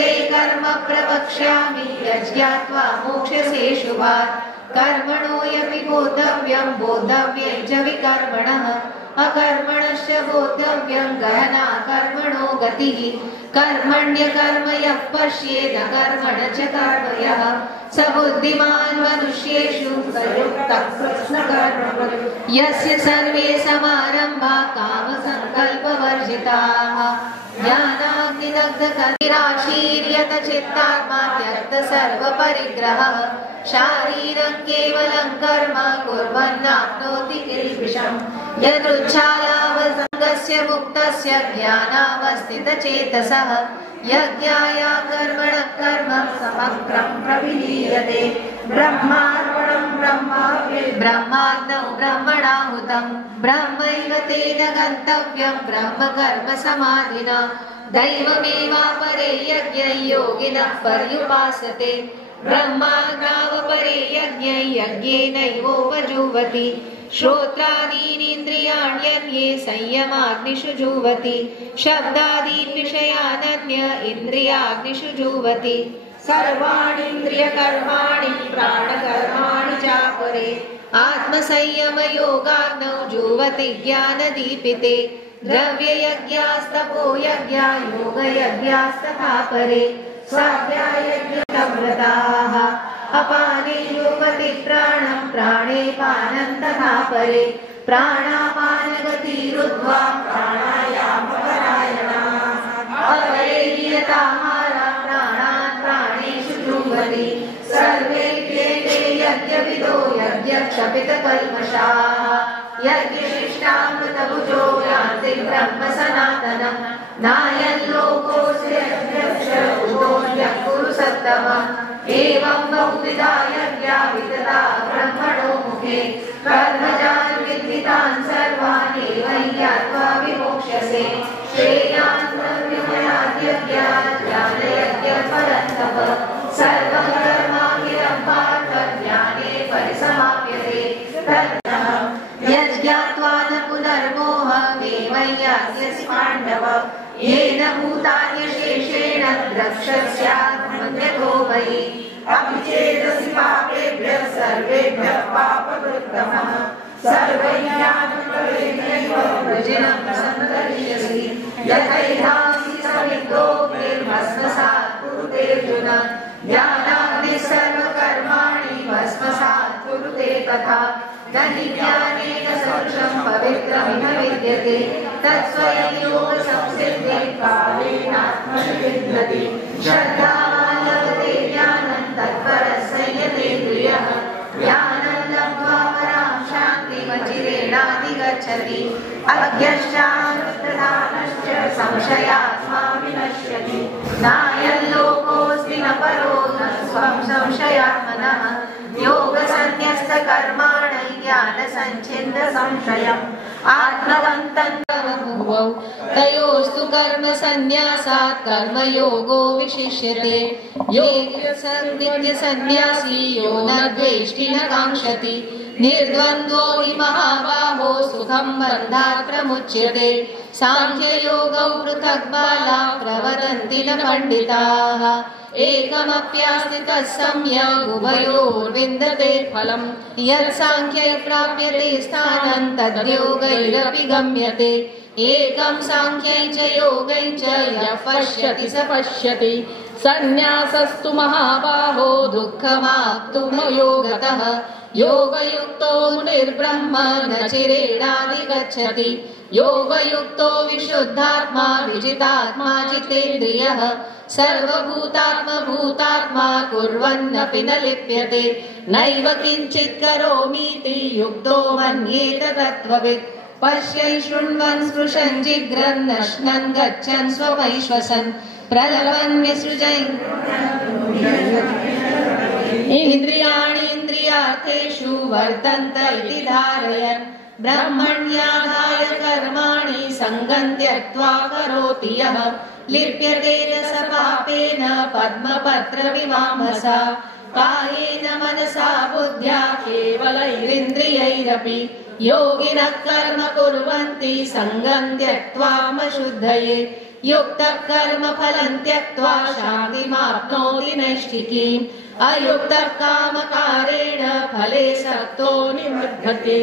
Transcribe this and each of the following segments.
ते कर्म प्रवक्ष्यामि यज्ञात्वा मोक्ष्यसे शुभात् कर्मणो यपि बोद्धव्यं बोद्धव्ये च विकर्मणः अकर्मणश्च बोद्धव्यं गहना कर्मणो गतिः कर्मण्यकर्म यः पश्येद कर्मण च कर्म यः स बुद्धिमान् मनुष्येषु स युक्तः कृत्स्नकर्मकृत् यस्य सर्वे समारम्भा कामसङ्कल्पवर्जिताः ज्ञानाग्निदग्धकनिराशीर्यत चित्तात्मा त्यक्त सर्वपरिग्रहः शारीरं केवलं कर्म कुर्वन्नाप्नोति किल्बिषम् यदृच्छायावसङ्गस्य मुक्तस्य ज्ञानावस्थितचेतसः यज्ञाय कर्मणः कर्म समग्रं प्रविलीयते ब्रह्मार्पणं ब्रह्माग्नौ ब्रह्मणाहुतं ब्रह्मैव तेन गन्तव्यं ब्रह्म कर्म समाधिना दैवमेवापरे यज्ञै योगिनः पर्युपासते ब्रह्माग्नावपरे यज्ञै यज्ञेनैवोपजुह्वति श्रोत्रादीनीन्द्रियाण्यन्ये संयमाग्निषु जुह्वति शब्दादीन् विषयानन्य इन्द्रियाग्निषु जुह्वति सर्वाणीन्द्रियकर्माणि प्राणकर्माणि चापरे आत्मसंयमयोगाग्नौ जुह्वति ज्ञानदीपिते द्रव्ययज्ञास्तपो यज्ञा योगयज्ञास्तथा परे स्वाध्यायज्ञव्रताः अपाने जुह्वति प्राणं प्राणे पानं तथा परे प्राणापानगतिरुद्ध्वा प्राणायामपरायणाः अपरे नियताहारा प्राणान् प्राणेषु जुह्वति सर्वे ते यज्ञविदो यज्ञक्षपितकल्मषाः यज्ञशिष्टामृतभुजो यान्ति ब्रह्म सनातनं नायल्लोकोऽस्य यज्ञक्षुतोऽन्यः कुरु सत्तमम् एवं बहुविधा यज्ञा विदधा ब्रह्मणो मुखे कर्मजान् विद्धितान् सर्वान् एवं ज्ञात्वा विमोक्ष्यसे श्रेयान् ब्रह्ममयात् यज्ञात् ज्ञानयज्ञं परन्तप सर्वं कर्माखिलं पार्थ ज्ञाने परिसमाप्यते ततः यज्ञात्वा न पुनर्मोहमेवं यास्यसि पाण्डव येन भूतान्यशेषेण द्रक्ष्यस्यात्मन्यथो मयि अपि चेदसि पापेभ्यः सर्वेभ्यः पापकृत्तमः सर्वज्ञानप्रवेदैव वृजिनं सन्तरिष्यसि यथैधांसि समिद्धोऽग्निर्भस्मसात् कुरुते अर्जुन ज्ञानाग्निः सर्वकर्माणि भस्मसात् कुरुते तथा न हि ज्ञानेन सदृशं पवित्रमिह विद्यते तत्स्वयं योगसंसिद्धिं कालेनात्मनि विन्दति श्रद्धावान् लभते ज्ञानं तत्परः संयतेन्द्रियः ज्ञानं लब्ध्वा परां शान्तिमचिरेणाधिगच्छति अज्ञश्चान्तर्धानश्च संशयात्मा विनश्यति नायं लोकोऽस्ति न परो न स्वं संशयात्मनः योगसन्न्यस्तकर्माणि ज्ञानसञ्छिन्न संशयम् आत्मवन्तं प्रभुवौ तयोस्तु कर्म संन्यासात् कर्मयोगो विशिष्यते नित्यसन्न्यासी यो न द्वेष्टि न काङ्क्षति निर्द्वन्द्वो हि महाबाहो सुखं बन्धात् प्रमुच्यते सांख्ययोगौ पृथक् बाला प्रवदन्ति न पण्डिताः एकमप्यास्थितः सम्यक् उभयोर्विन्दते फलम् यत् सांख्यै प्राप्यते स्थानं तद्योगैरपि गम्यते एकं सांख्यै च योगै च यः पश्यति स पश्यति संन्यासस्तु महाबाहो दुःखमाप्तुमयोगतः योगयुक्तो मुनिर्ब्रह्म न चिरेणाधिगच्छति योगयुक्तो विशुद्धात्मा विजितात्मा जितेन्द्रियः सर्वभूतात्मभूतात्मा कुर्वन्नपि न लिप्यते नैव किञ्चित् करोमीति युक्तो मन्येत तत्त्ववित् पश्यै शृण्वन् स्पृशन् जिघ्रन् नश्नन् गच्छन् स्वमैश्वसन् प्रलपन् विसृजन् इन्द्रियाणीन्द्रियार्थेषु वर्तन्त इति धारयन् ब्रह्मण्यादाय कर्माणि सङ्गं त्यक्त्वा करोति यः लिप्यते न स पापेन पद्मपत्रविमांसा कायेन मनसा बुद्ध्या केवलैरिन्द्रियैरपि योगिनः कर्म कुर्वन्ति सङ्गं त्यक्त्वामशुद्धये युक्तः कर्मफलं त्यक्त्वा शान्तिमाप्नोति नैष्ठिकीम् अयुक्तः कामकारेण फले सक्तो निबध्यते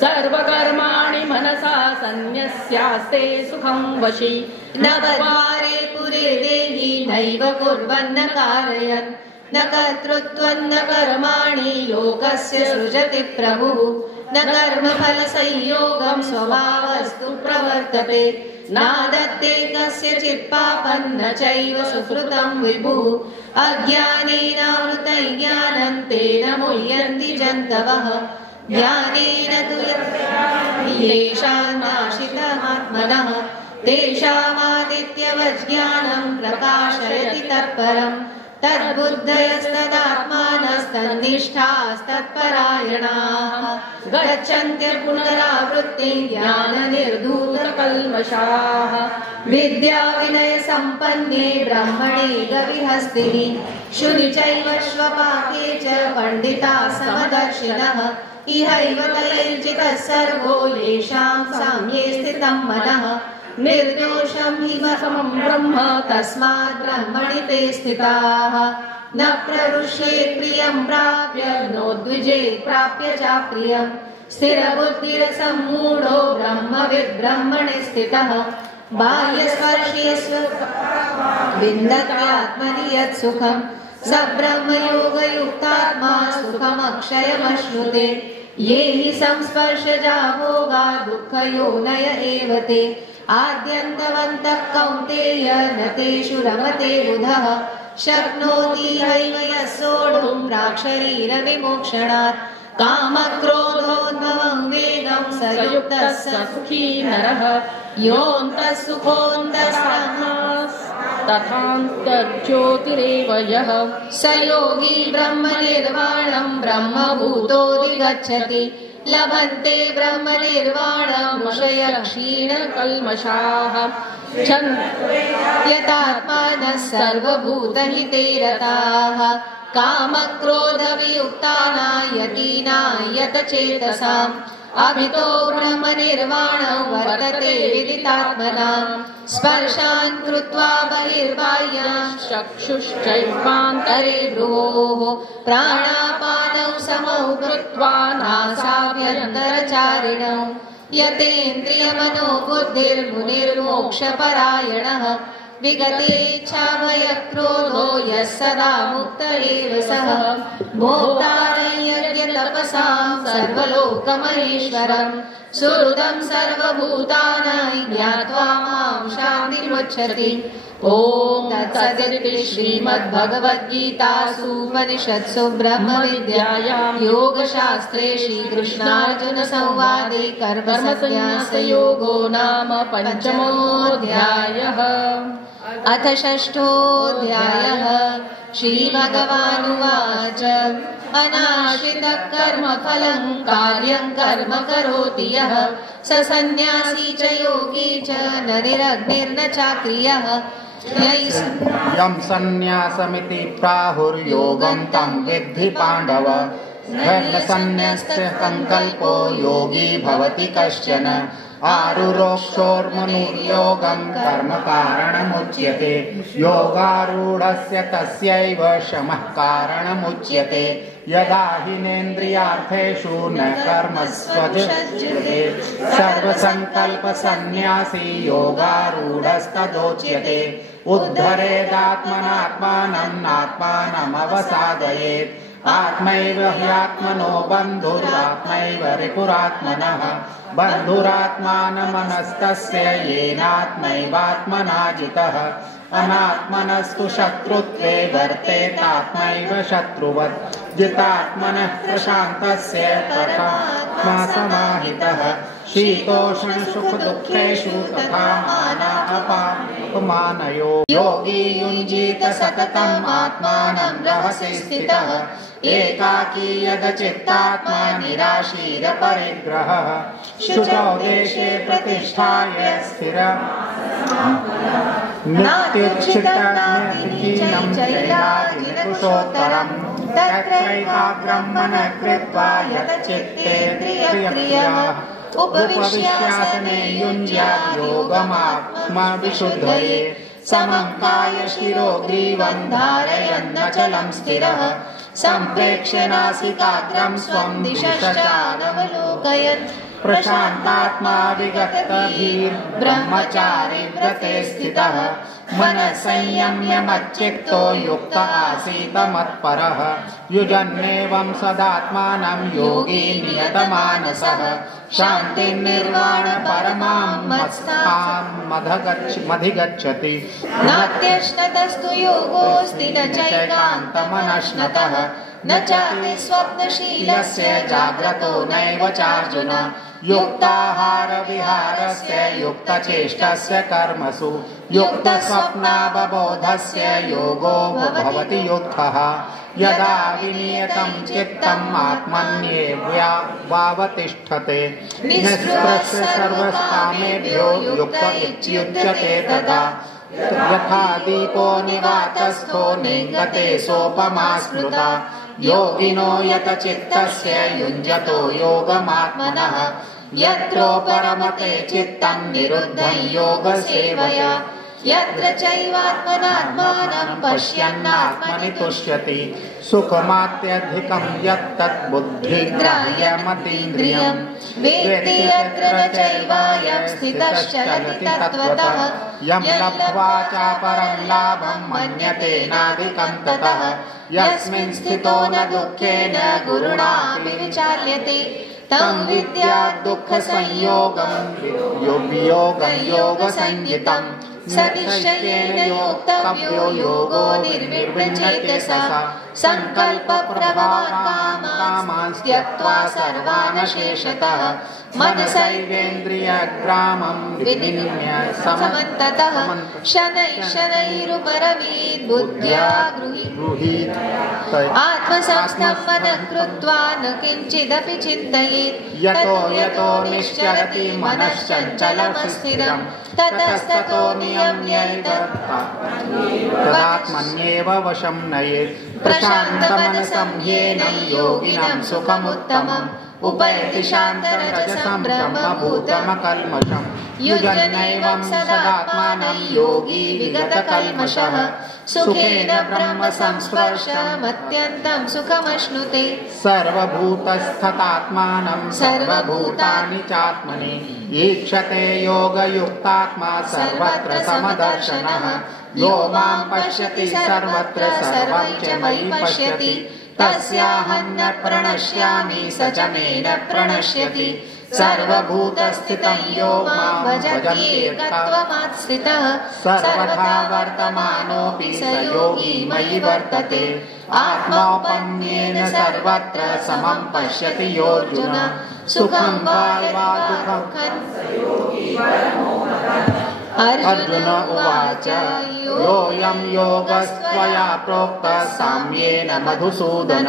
सर्वकर्माणि मनसा सन्न्यस्यास्ते सुखं वशी न द्वारे पुरे देहि नैव कुर्वन्न कारयन् न कर्तृत्वं न कर्माणि लोकस्य सृजति प्रभुः न कर्मफलसंयोगं स्वभावस्तु प्रवर्तते नादत्ते कस्यचित् पापं न चैव सुकृतं विभुः अज्ञानेनावृतं ज्ञानं तेन मुह्यन्ति जन्तवः ज्ञानेन तु येषां नाशितमात्मनः तेषामादित्यवज्ञानं प्रकाशयति तत्परम् तद्बुद्धयस्तदात्मानस्तन्निष्ठास्तत्परायणाः गच्छन्त्य पुनरावृत्तिं ज्ञाननिर्धूतकल्मषाः विद्या विनय सम्पन्ने ब्रह्मणे गविहस्तिनि शुनि चैव श्वपाके च पंडिताः समदर्शिनः इहैव तयैर्जितः सर्वो येषां साम्ये स्थितं मनः निर्दोषं हि समं ब्रह्म तस्मात् ब्रह्मणि ते स्थिताः न प्ररुष्येत् प्रियं प्राप्य नोद्विजेत् प्राप्य चाप्रियम् स्थिरबुद्धिरसम्मूढो ब्रह्मविद् ब्रह्मणि स्थितः बाह्यस्पर्शेषु विन्दत्यात्मनि यत् सुखम् स ब्रह्मयोगयुक्तात्मा सुखमक्षयमश्नुते ये हि संस्पर्शजा भोगा दुःखयोनय एव ते आद्यन्तवन्तः कौन्तेय न तेषु रमते बुधः शक्नोति हैव यः सोढुं प्राक्शरीरविमोक्षणात् कामक्रोधोद्भवं वेगं स युक्तः स सुखी नरः योऽन्तः सुखोऽन्तस्तमः तथान्तर्ज्योतिरेव यः स योगी ब्रह्मनिर्वाणं ब्रह्मभूतोऽधिगच्छति लभन्ते ब्रह्मनिर्वाणं ऋषयः क्षीणकल्मषाः यतात्मानः सर्वभूतहिते रताः कामक्रोधवियुक्तानां यतीनां यतचेतसाम् अभितो ब्रह्मनिर्वाणं वर्तते विदितात्मनां स्पर्शान् कृत्वा बहिर्बाह्यां चक्षुश्चैवान्तरे भ्रुवोः प्राणापानौ समौ कृत्वा नासाभ्यन्तरचारिणौ यतेन्द्रियमनोबुद्धिर्मुनिर्मोक्षपरायणः विगतेच्छाभयक्रोधो यः सदा मुक्त एव सः भोक्तारं यज्ञतपसां सर्वलोकमहेश्वरं सुहृदं सर्वभूतानां ज्ञात्वा मां शान्तिमुच्यते। ॐ तत्सदिति श्रीमद्भगवद्गीतासु उपनिषत्सु ब्रह्मविद्यायां योगशास्त्रे श्रीकृष्णार्जुनसंवादे कर्मसन्न्यासयोगो नाम पञ्चमोऽध्यायः। अथ षष्ठोऽध्यायः। श्रीभगवानुवाच अनाश्रितः कर्मफलं कार्यं कर्म करोति यः स सन्न्यासी च योगी च न निरग्निर्न चाक्रियः यं सन्न्यासमिति प्राहुर्योगं तं विद्धि पाण्डव धर्मसन्न्यस्य संकल्पो योगी भवति कश्चन आरुरोक्षोर्मनुर्योगं कर्म कारणमुच्यते योगारूढस्य तस्यैव शमः कारणमुच्यते यदा हिनेन्द्रियार्थेषु न कर्मस्वजुष्यते सर्वसंकल्पसन्न्यासी योगारूढस्तदोच्यते उद्धरेदात्मनात्मानं नात्मानमवसादयेत् आत्मैव ह्यात्मनो बन्धुरात्मैव रिपुरात्मनः बन्धुरात्मानमनस्तस्य येनात्मैवात्मना जितः अनात्मनस्तु शत्रुत्वे वर्तेतात्मैव शत्रुवत् जितात्मनः प्रशान्तस्य परमात्मा समाहितः शीतोष्णसुखदुःखेषु तथा मानापमानयो योगी युञ्जीत सततम् आत्मानं रहसि स्थितः एकाकी यदचित्तात्मा निराशीरपरिग्रहः शुचौ देशे प्रतिष्ठाय स्थिरः नित्युच्छितज्ञानहीनं चैलाजिनकुशोत्तरम् तत्रैकाग्रं मनः कृत्वा यतचित्तेन्द्रियक्रियाः उपविश्यासने युञ्ज्यात् योगमात्मविशुद्धये समं कायशिरो ग्रीवं धारयन्नचलं स्थिरः सम्प्रेक्ष्य नासिकाग्रं स्वं दिशश्चानवलोकयत् प्रशान्तात्मा विगतभिर्ब्रह्मचारी व्रते स्थितः मनः संयम्य मच्चित्तो युक्त आसीत मत्परः युजन्नेवं सदात्मानं योगी नियतमानसः शान्तिर्निर्वाण परमां मधिगच्छति नात्यश्नतस्तु योगोऽस्ति न चैकान्तमनश्नतः न चाति स्वप्नशीलस्य जाग्रतो नैव चार्जुन युक्ताहार विहारस्य युक्तचेष्टस्य कर्मसु युक्तस्वप्नावबोधस्य योगो भवति युक्तः यदा विनियतं चित्तम् आत्मन्येवावतिष्ठते निःस्पृहः सर्वकामेभ्यो युक्त इत्युच्यते तदा यथा दीपो निवातस्थो नेङ्गते सोपमा स्मृता योगिनो यतचित्तस्य युञ्जतो योगमात्मनः यत्रोपरमते चित्तं निरुद्धं योगसेवया यत्र चैवात्मनात्मानं पश्यन्नात्मनि तुष्यति सुखमात्यधिकं यत्तत् बुद्धिग्राह्यमतीन्द्रियं वेत्ति यत्र न चैवायं स्थितश्चलति तत्त्वतः यं लब्ध्वा चापरं लाभं मन्यते नाधिकं ततः यस्मिन् स्थितो न दुःखेन गुरुणापि विचाल्यते तं विद्यात् दुःखसंयोगं योगसंज्ञितं स निश्चयेन योक्तव्यो योगो निर्विण्णचेतसः सङ्कल्पप्रभावान् त्यक्त्वा सर्वान् शेषतः मनसैवेन्द्रियग्रामं विनिम्य समन्ततः शनैरुपरवीत् बुद्ध्या गृहीत आत्मसंस्थं मनः कृत्वा न किञ्चिदपि चिन्तयेत् यतो निश्चरति मनश्चञ्चलमस्थिरं ततस्ततो नियम्यैतदात्मन्येव वशं नयेत् प्रशान्तमनसं ह्येनं योगिनं सुखमुत्तमम् उपैति शान्तरजसं ब्रह्मभूतमकल्मषम् युजन्नैवं सदात्मानं योगी विगतकल्मषः सुखेन ब्रह्मसंस्पर्शमत्यन्तं सुखमश्नुते सर्वभूतस्थतात्मानं सर्वभूतानि चात्मनि ईक्षते योगयुक्तात्मा सर्वत्र समदर्शनः यो मां पश्यति सर्वत्र सर्वं च मयि पश्यति तस्याहं न प्रणश्यामि स च मे न प्रणश्यति सर्वभूतस्थितं यो मां भजत्येकत्वमास्थितः सर्वथा वर्तमानोऽपि स योगी मयि वर्तते आत्मौपन्येन सर्वत्र समं पश्यति योऽर्जुन सुखं वा दुःखं अर्जुन उवाच योऽयं योगस्त्वया प्रोक्तः साम्येन मधुसूदन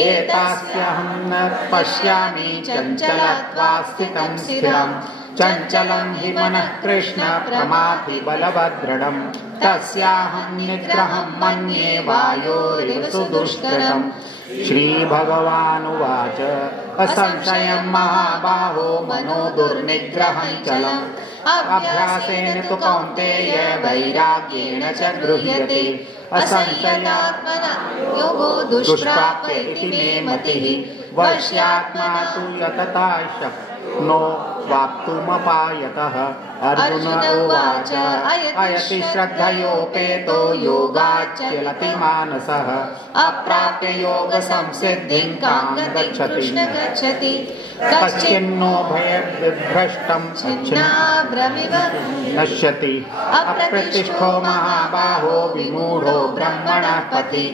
एतास्यहं न पश्यामि चञ्चलत्वास्थितं स्थिरं चञ्चलं हि मनः कृष्ण प्रमाथि बलवदृढं तस्याहं निग्रहं मन्ये वायोरिव सुदुष्करम् श्रीभगवानुवाच असंशयं महाबाहो मनो दुर्निग्रहं चलम् अभ्यासेन तु कौन्तेय वैराग्येण च गृह्यते असंशयात्मना योगो दुष्प्राप इति मे मतिः वश्यात्मा तु यतता शक्नो वाप्तुमपायतः अर्जुन उवाच अयति श्रद्धयोपेतो योगाच्चलति मानसः अप्राप्य योगसंसिद्धिं कां गच्छति कश्चिन्नो भयविभ्रष्टं छिन्नाभ्रमिव नश्यति अप्रतिष्ठो महाबाहो विमूढो ब्रह्मणः पथि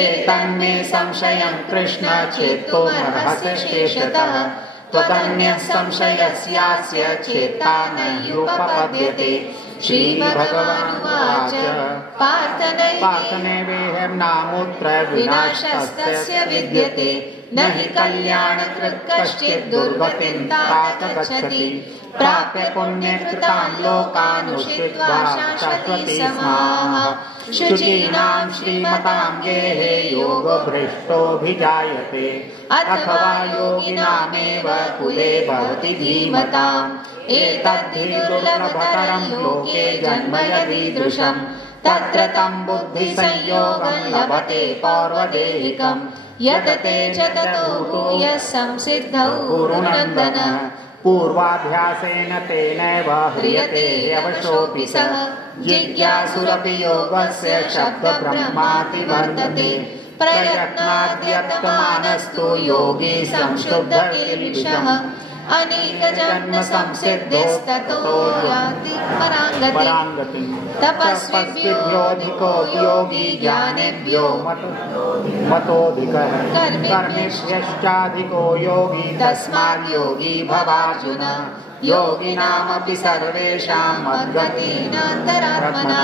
एतन्मे संशयं कृष्ण चेत्तो नरहस्य शेषतः त्वदन्यः संशयस्यास्य चेता नैयुपपद्यते श्रीभगवानुवाच पार्थनैवेहं नामुत्र विनाशस्तस्य विद्यते न हि कल्याणकृत् कश्चित् दुर्गतिं तात गच्छति प्राप्य पुण्यकृतान् लोकान् उषित्वा शाश्वती समाः शुचीनां श्रीमतां गेहे योगभ्रष्टोऽभिजायते अथवा योगिनामेव कुले भवति धीमताम् एतद्धि दुर्लभतरं लोके जन्म यदीदृशम् तत्र तं बुद्धिसंयोगं लभते पौर्वदेहिकम् यतते च ततो यः संसिद्धौ गुरुनन्दन पूर्वाभ्यासेन तेनैव ह्रियते अवशोऽपि सः जिज्ञासुरपि योगस्य शब्दब्रह्माति वर्तते प्रयत्नाद्यत्मानस्तु योगी संशुद्ध किल्बिषः अनेकजन्म संसिद्धिस्ततो याति पराङ्गतिम् तपस्विभ्योऽधिको योगी ज्ञानिभ्यो मतोऽधिकः कर्मिभ्यश्चाधिको योगी तस्मात् योगी भवार्जुन योगिनामपि सर्वेषां मद्गतिनान्तरात्मना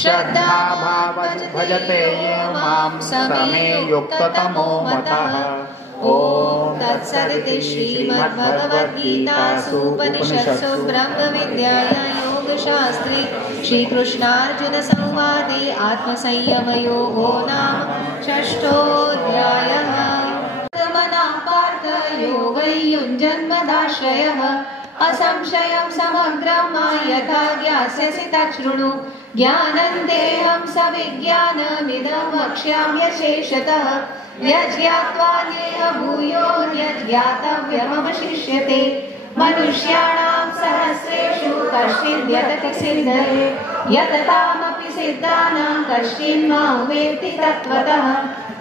श्रद्धाभावं भजते ये मां समे युक्ततमो मतः। ओम तत्सदिति श्रीमद्भगवद्गीतासु उपनिषत्सु ब्रह्मविद्यायां योगशास्त्रे श्रीकृष्णार्जुन संवादे आत्मसंयमयोगो नाम षष्ठोऽध्यायः। मनाः पार्थ योगैर्युञ्जन्मदाश्रयः असंशयं समग्रं यथा ज्ञास्यसि तच्छृणु ज्ञानं देहं सविज्ञानमिदं वक्ष्याम्यशेषतः यज्ञात्वा नेह भूयो यज्ञातव्यमवशिष्यते मनुष्याणां सहस्रेषु कश्चिद् यतति सिद्धये यततामपि सिद्धानां कश्चिन् मां वेत्ति तत्त्वतः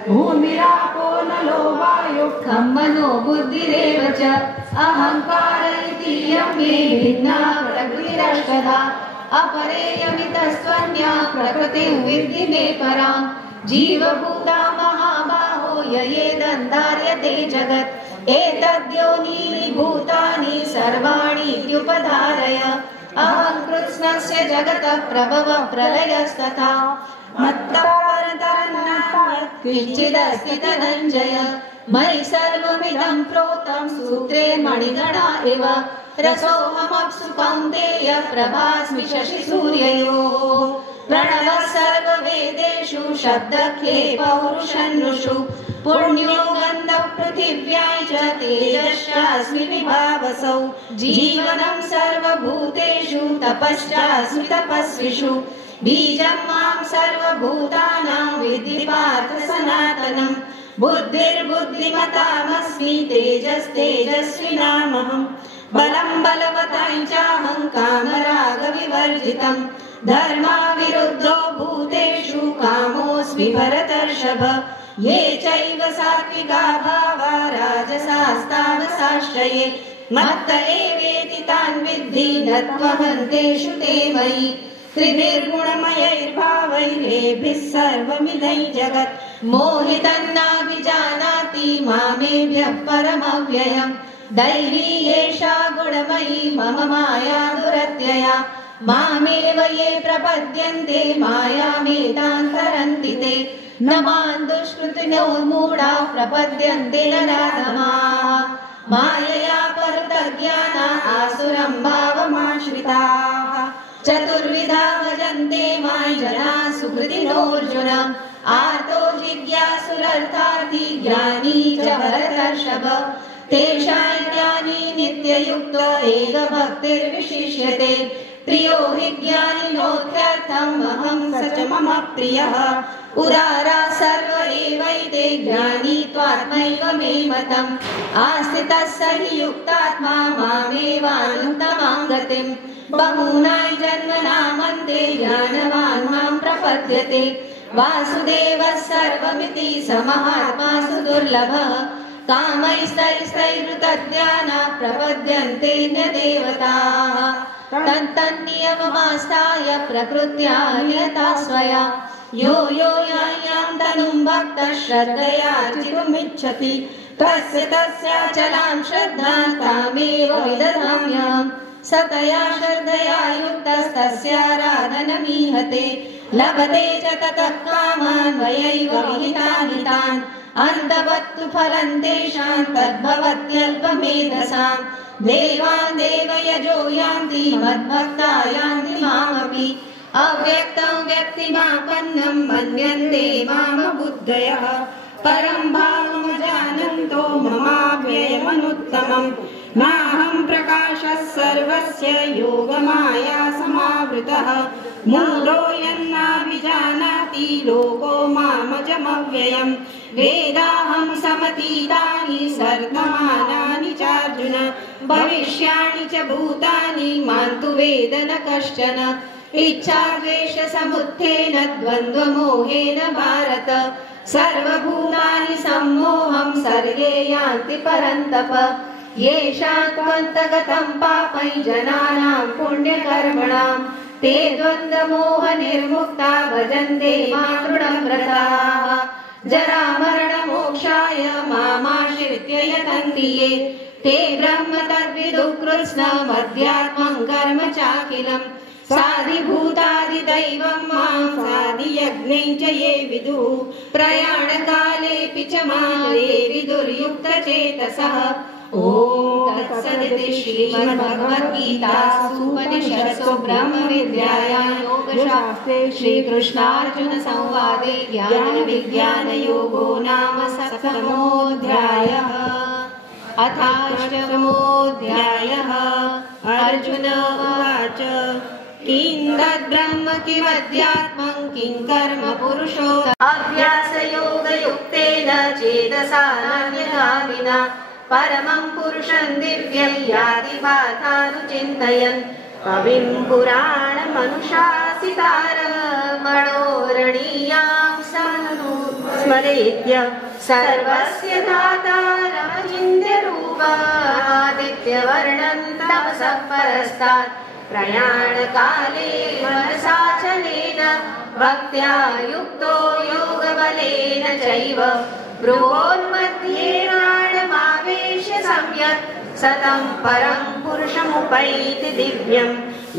भूमिरापो नलो वायुः खं मनो बुद्धिरेव च अहङ्कार इतीयं मे भिन्ना प्रकृतिरष्टधा अपरेयमितस्त्वन्या प्रकृतिं विद्धि मे पराम् जीवभूता महाबाहो ययेदन्धार्यते जगत् एतद्योनीनि भूतानि सर्वाणीत्युपधारय अहं कृत्स्नस्य जगतः प्रभवः प्रलयस्तथा मत्तपरतरन्नान्यत् किञ्चिदस्ति धनञ्जय मयि सर्वमिदं प्रोतं सूत्रे मणिगणा इव रसोऽहमप्सु कौन्तेय प्रभास्मि शशिसूर्ययोः प्रणवः सर्ववेदेषु शब्दखे पौरुषन्नुषु पुण्यो गन्धः पृथिव्यां च तेजश्चास्मि विभावसौ जीवनं सर्वभूतेषु तपश्चास्मि तपस्विषु बीजं मां सर्वभूतानां विद्धि पार्थ सनातनं बुद्धिर्बुद्धिमतामस्मि तेजस्तेजस्विनामहम् बलं बलवतां चाहं कामरागविवर्जितं धर्माविरुद्धो भूतेषु कामोऽस्मि भरतर्षभ ये चैव सात्विका भावा राजसास्तामसाश्रये मत्त एवेति तान् विद्धि नत्वहन्तेषु ते मयि त्रिभिर्गुणमयैर्भावैरेभिः सर्वमिदं जगत् मोहितं नाभिजानाति मामेभ्यः परमव्ययम् दैवी एषा गुणमयी मम माया दुरत्यया मामेव ये प्रपद्यन्ते मायामेतां तरन्ति ते न मां दुष्कृतिनो मूढा प्रपद्यन्ते नराधमाः मायया परुतज्ञाना आसुरं भावमाश्रिताः चतुर्विधा भजन्ते मां जनाः सुकृतिनोऽर्जुन आर्तो जिज्ञासुरर्थार्थी ज्ञानी च भरतर्षभ तेषां ज्ञानी नित्ययुक्तो एकभक्तिर्विशिष्यते प्रियो हि ज्ञानिनोऽर्थम् अहं स च मम प्रियः उदारा सर्व एवैते ज्ञानी त्वात्मैव मे मतम् आस्थितः स हि युक्तात्मा मामेवानुत्तमां गतिम् बहूनां जन्मनामन्ते ज्ञानवान् मां प्रपद्यते वासुदेवः सर्वमिति समहात्मा सुदुर्लभः कामैस्तैस्तैर्हृतध्यानाः प्रपद्यन्ते न देवताः तन्नियममास्ताय प्रकृत्या नियता स्वया यो यो यां तनुं भक्तः श्रद्धयार्चितुमिच्छति तस्याचलां श्रद्धां तामेव विदधाम्यहम् स तया श्रद्धया युक्तस्तस्याराधनमीहते लभते च ततः कामान् वयैव विहितानि तान् अन्तवत्तु फलं तेषां तद्भवत्यल्पमेधसाम् देवान् देवयजो यान्ति मद्भक्ता यान्ति मामपि अव्यक्तं व्यक्तिमापन्नं मन्यन्ते मामबुद्धयः परं भावमजानन्तो ममाव्ययमनुत्तमम् नाहं प्रकाशः सर्वस्य योगमाया समावृतः मूढो यन्नाभिजानाति लोको मामजमव्ययम् वेदाहं समतीतानि सर्वमानानि चार्जुन भविष्याणि च भूतानि मां तु वेद न कश्चन इच्छाद्वेषसमुत्थेन द्वन्द्वमोहेन भारत सर्वभूतानि सम्मोहं सर्गे यान्ति परन्तप येषान्त्वन्तगतं पापै जनानां पुण्यकर्मणां ते द्वन्द्वमोहनिर्मुक्ता भजन्ते मां दृढव्रताः जरामरणमोक्षाय मामाश्रित्य यतन्ति ये ते ब्रह्म तद्विदुः कृत्स्नमध्यात्मं कर्म चाखिलम् साधिभूतादिदैवं मां साधियज्ञं च ये विदुः प्रयाणकालेऽपि च मां ये विदुर्युक्तचेतसः ॐ तत्सदिति श्रीमद्भगवद्गीतासु उपनिषत्सु ब्रह्मविद्यायां योगशास्त्रे श्रीकृष्णार्जुनसंवादे ज्ञानविज्ञानयोगो नाम सप्तमोऽध्यायः अथाष्टमोऽध्यायः अर्जुन उवाच किं तद्ब्रह्म किमध्यात्मं किं कर्म पुरुषो अभ्यासयोगयुक्तेन चेतसा नान्यगामिना परमं पुरुषं दिव्यं याति पार्थानुचिन्तयन् कविं पुराणमनुशासितारः मनोरणीयां स्मरेद्य सर्वस्य दातारमचिन्त्य रूपादित्यवर्णं तपसः परस्तात् प्रयाणकाले मनसाचलेन भक्त्या युक्तो योगबलेन चैव भ्रुवोन्मध्ये प्राणमावेश्य सम्यक् सतं परं पुरुषमुपैति दिव्यं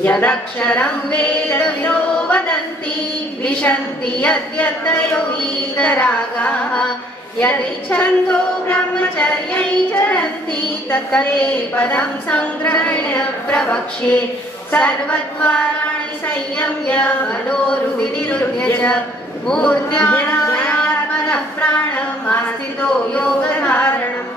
यदक्षरं वेदविदो वदन्ति विशन्ति यद्यत्रयो वीतरागाः यदिच्छन्तो ब्रह्मचर्यै चरन्ति तत्तरे पदं संग्रह्य प्रवक्ष्ये सर्वद्वाराणि संयम्य मनोरुविनिरुध्य च मूर्ध्यात्मनः प्राणमास्थितो योगधारणम्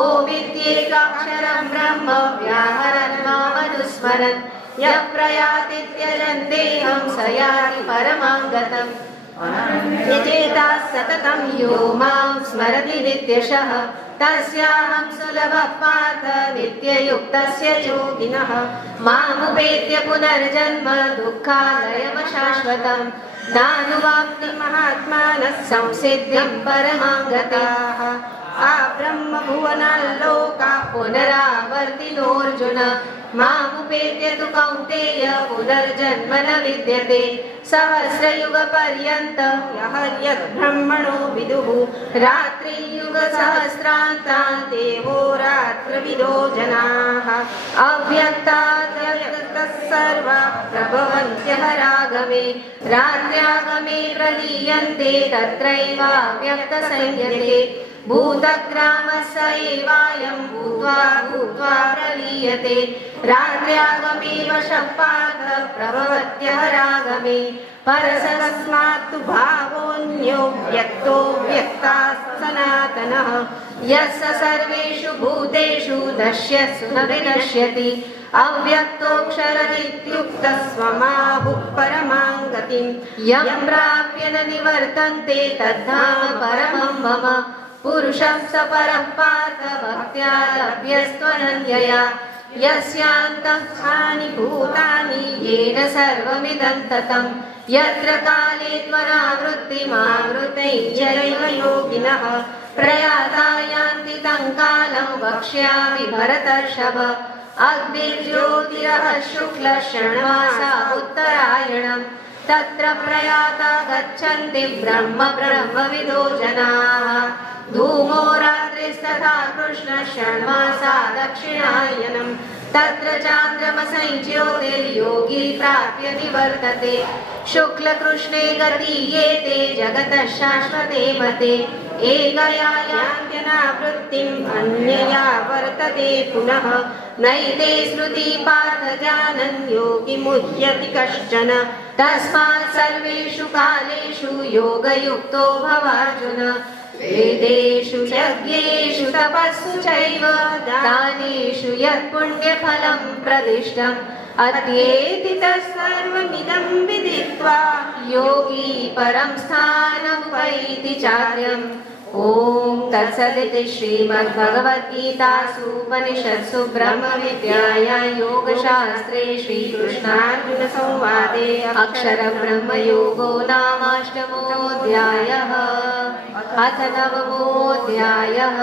ओमित्येकाक्षरं ब्रह्म व्याहरन् मामनुस्मरन् यः प्रयाति त्यजन् देहं स याति परमां गतम् यजेताः सततं यो मां स्मरति नित्यशः तस्याहं सुलभः पार्थ नित्ययुक्तस्य योगिनः मामुपेत्य पुनर्जन्म दुःखालयमशाश्वतम् नानुवाप्ति महात्मानः संसिद्धिं परमां गताः आब्रह्मभुवनाल्लोकाः पुनरावर्तिनोऽर्जुन मामुपेत्य तु कौन्तेय पुनर्जन्म न विद्यते सहस्रयुगपर्यन्तं यः यद्ब्रह्मणो विदुः रात्रियुगसहस्रान्तान् देवोरात्रविदो जनाः अव्यक्ताद्व्यक्तः सर्वाः प्रभवन्त्यः रागमे रात्र्यागमे प्रलीयन्ते तत्रैवाव्यक्तसंज्ञते भूतग्रामः स एवायं भूत्वा भूत्वा प्रलीयते रात्र्यागमे वशः पार्थ प्रभवत्यः रागमे परसस्मात् तु भावोऽन्यो व्यक्तो व्यक्तात् सनातनः यस्य सर्वेषु भूतेषु नश्यत्सु न विनश्यति अव्यक्तोऽक्षरमित्युक्तः स्वमाहुः परमां गतिं यं प्राप्य न निवर्तन्ते तद्धाम परमं मम पुरुषः स परः पार्थ भक्त्या लभ्यस्त्वनन्यया यस्यान्तःस्थानि भूतानि येन सर्वमिदं ततं यत्र काले त्वनावृत्तिमावृतैश्चैव योगिनः प्रयाता यान्ति तं कालं वक्ष्यामि भरतर्षभ अग्निर्ज्योतिरः शुक्लः षण्मासा उत्तरायणम् तत्र प्रयाता गच्छन्ति ब्रह्म ब्रह्मविदो जनाः धूमो रात्रिस्तथा कृष्णः षण्मासा दक्षिणायनम् तत्र चान्द्रमसै ज्योतिर्योगी प्राप्य निवर्तते शुक्लकृष्णे गतीयेते जगतः शाश्वते मते एकया यान्त्यनावृत्तिम् अन्यया वर्तते पुनः नैते श्रुति पार्थ जानन् योगिमुह्यति कश्चन तस्मात् सर्वेषु कालेषु योगयुक्तो भवार्जुन वेदेषु यज्ञेषु तपस्सु चैव दानेषु यत् पुण्यफलं प्रदिष्टम् अद्येति तत्सर्वमिदं विदित्वा योगी परं स्थानमुपैति चार्यम्। ॐ तत्सदिति श्रीमद्भगवद्गीतासु उपनिषत्सु ब्रह्मविद्यायां योगशास्त्रे श्रीकृष्णार्जुनसंवादे अक्षरब्रह्मयोगो नामाष्टमोऽध्यायः। अथ नवमोऽध्यायः।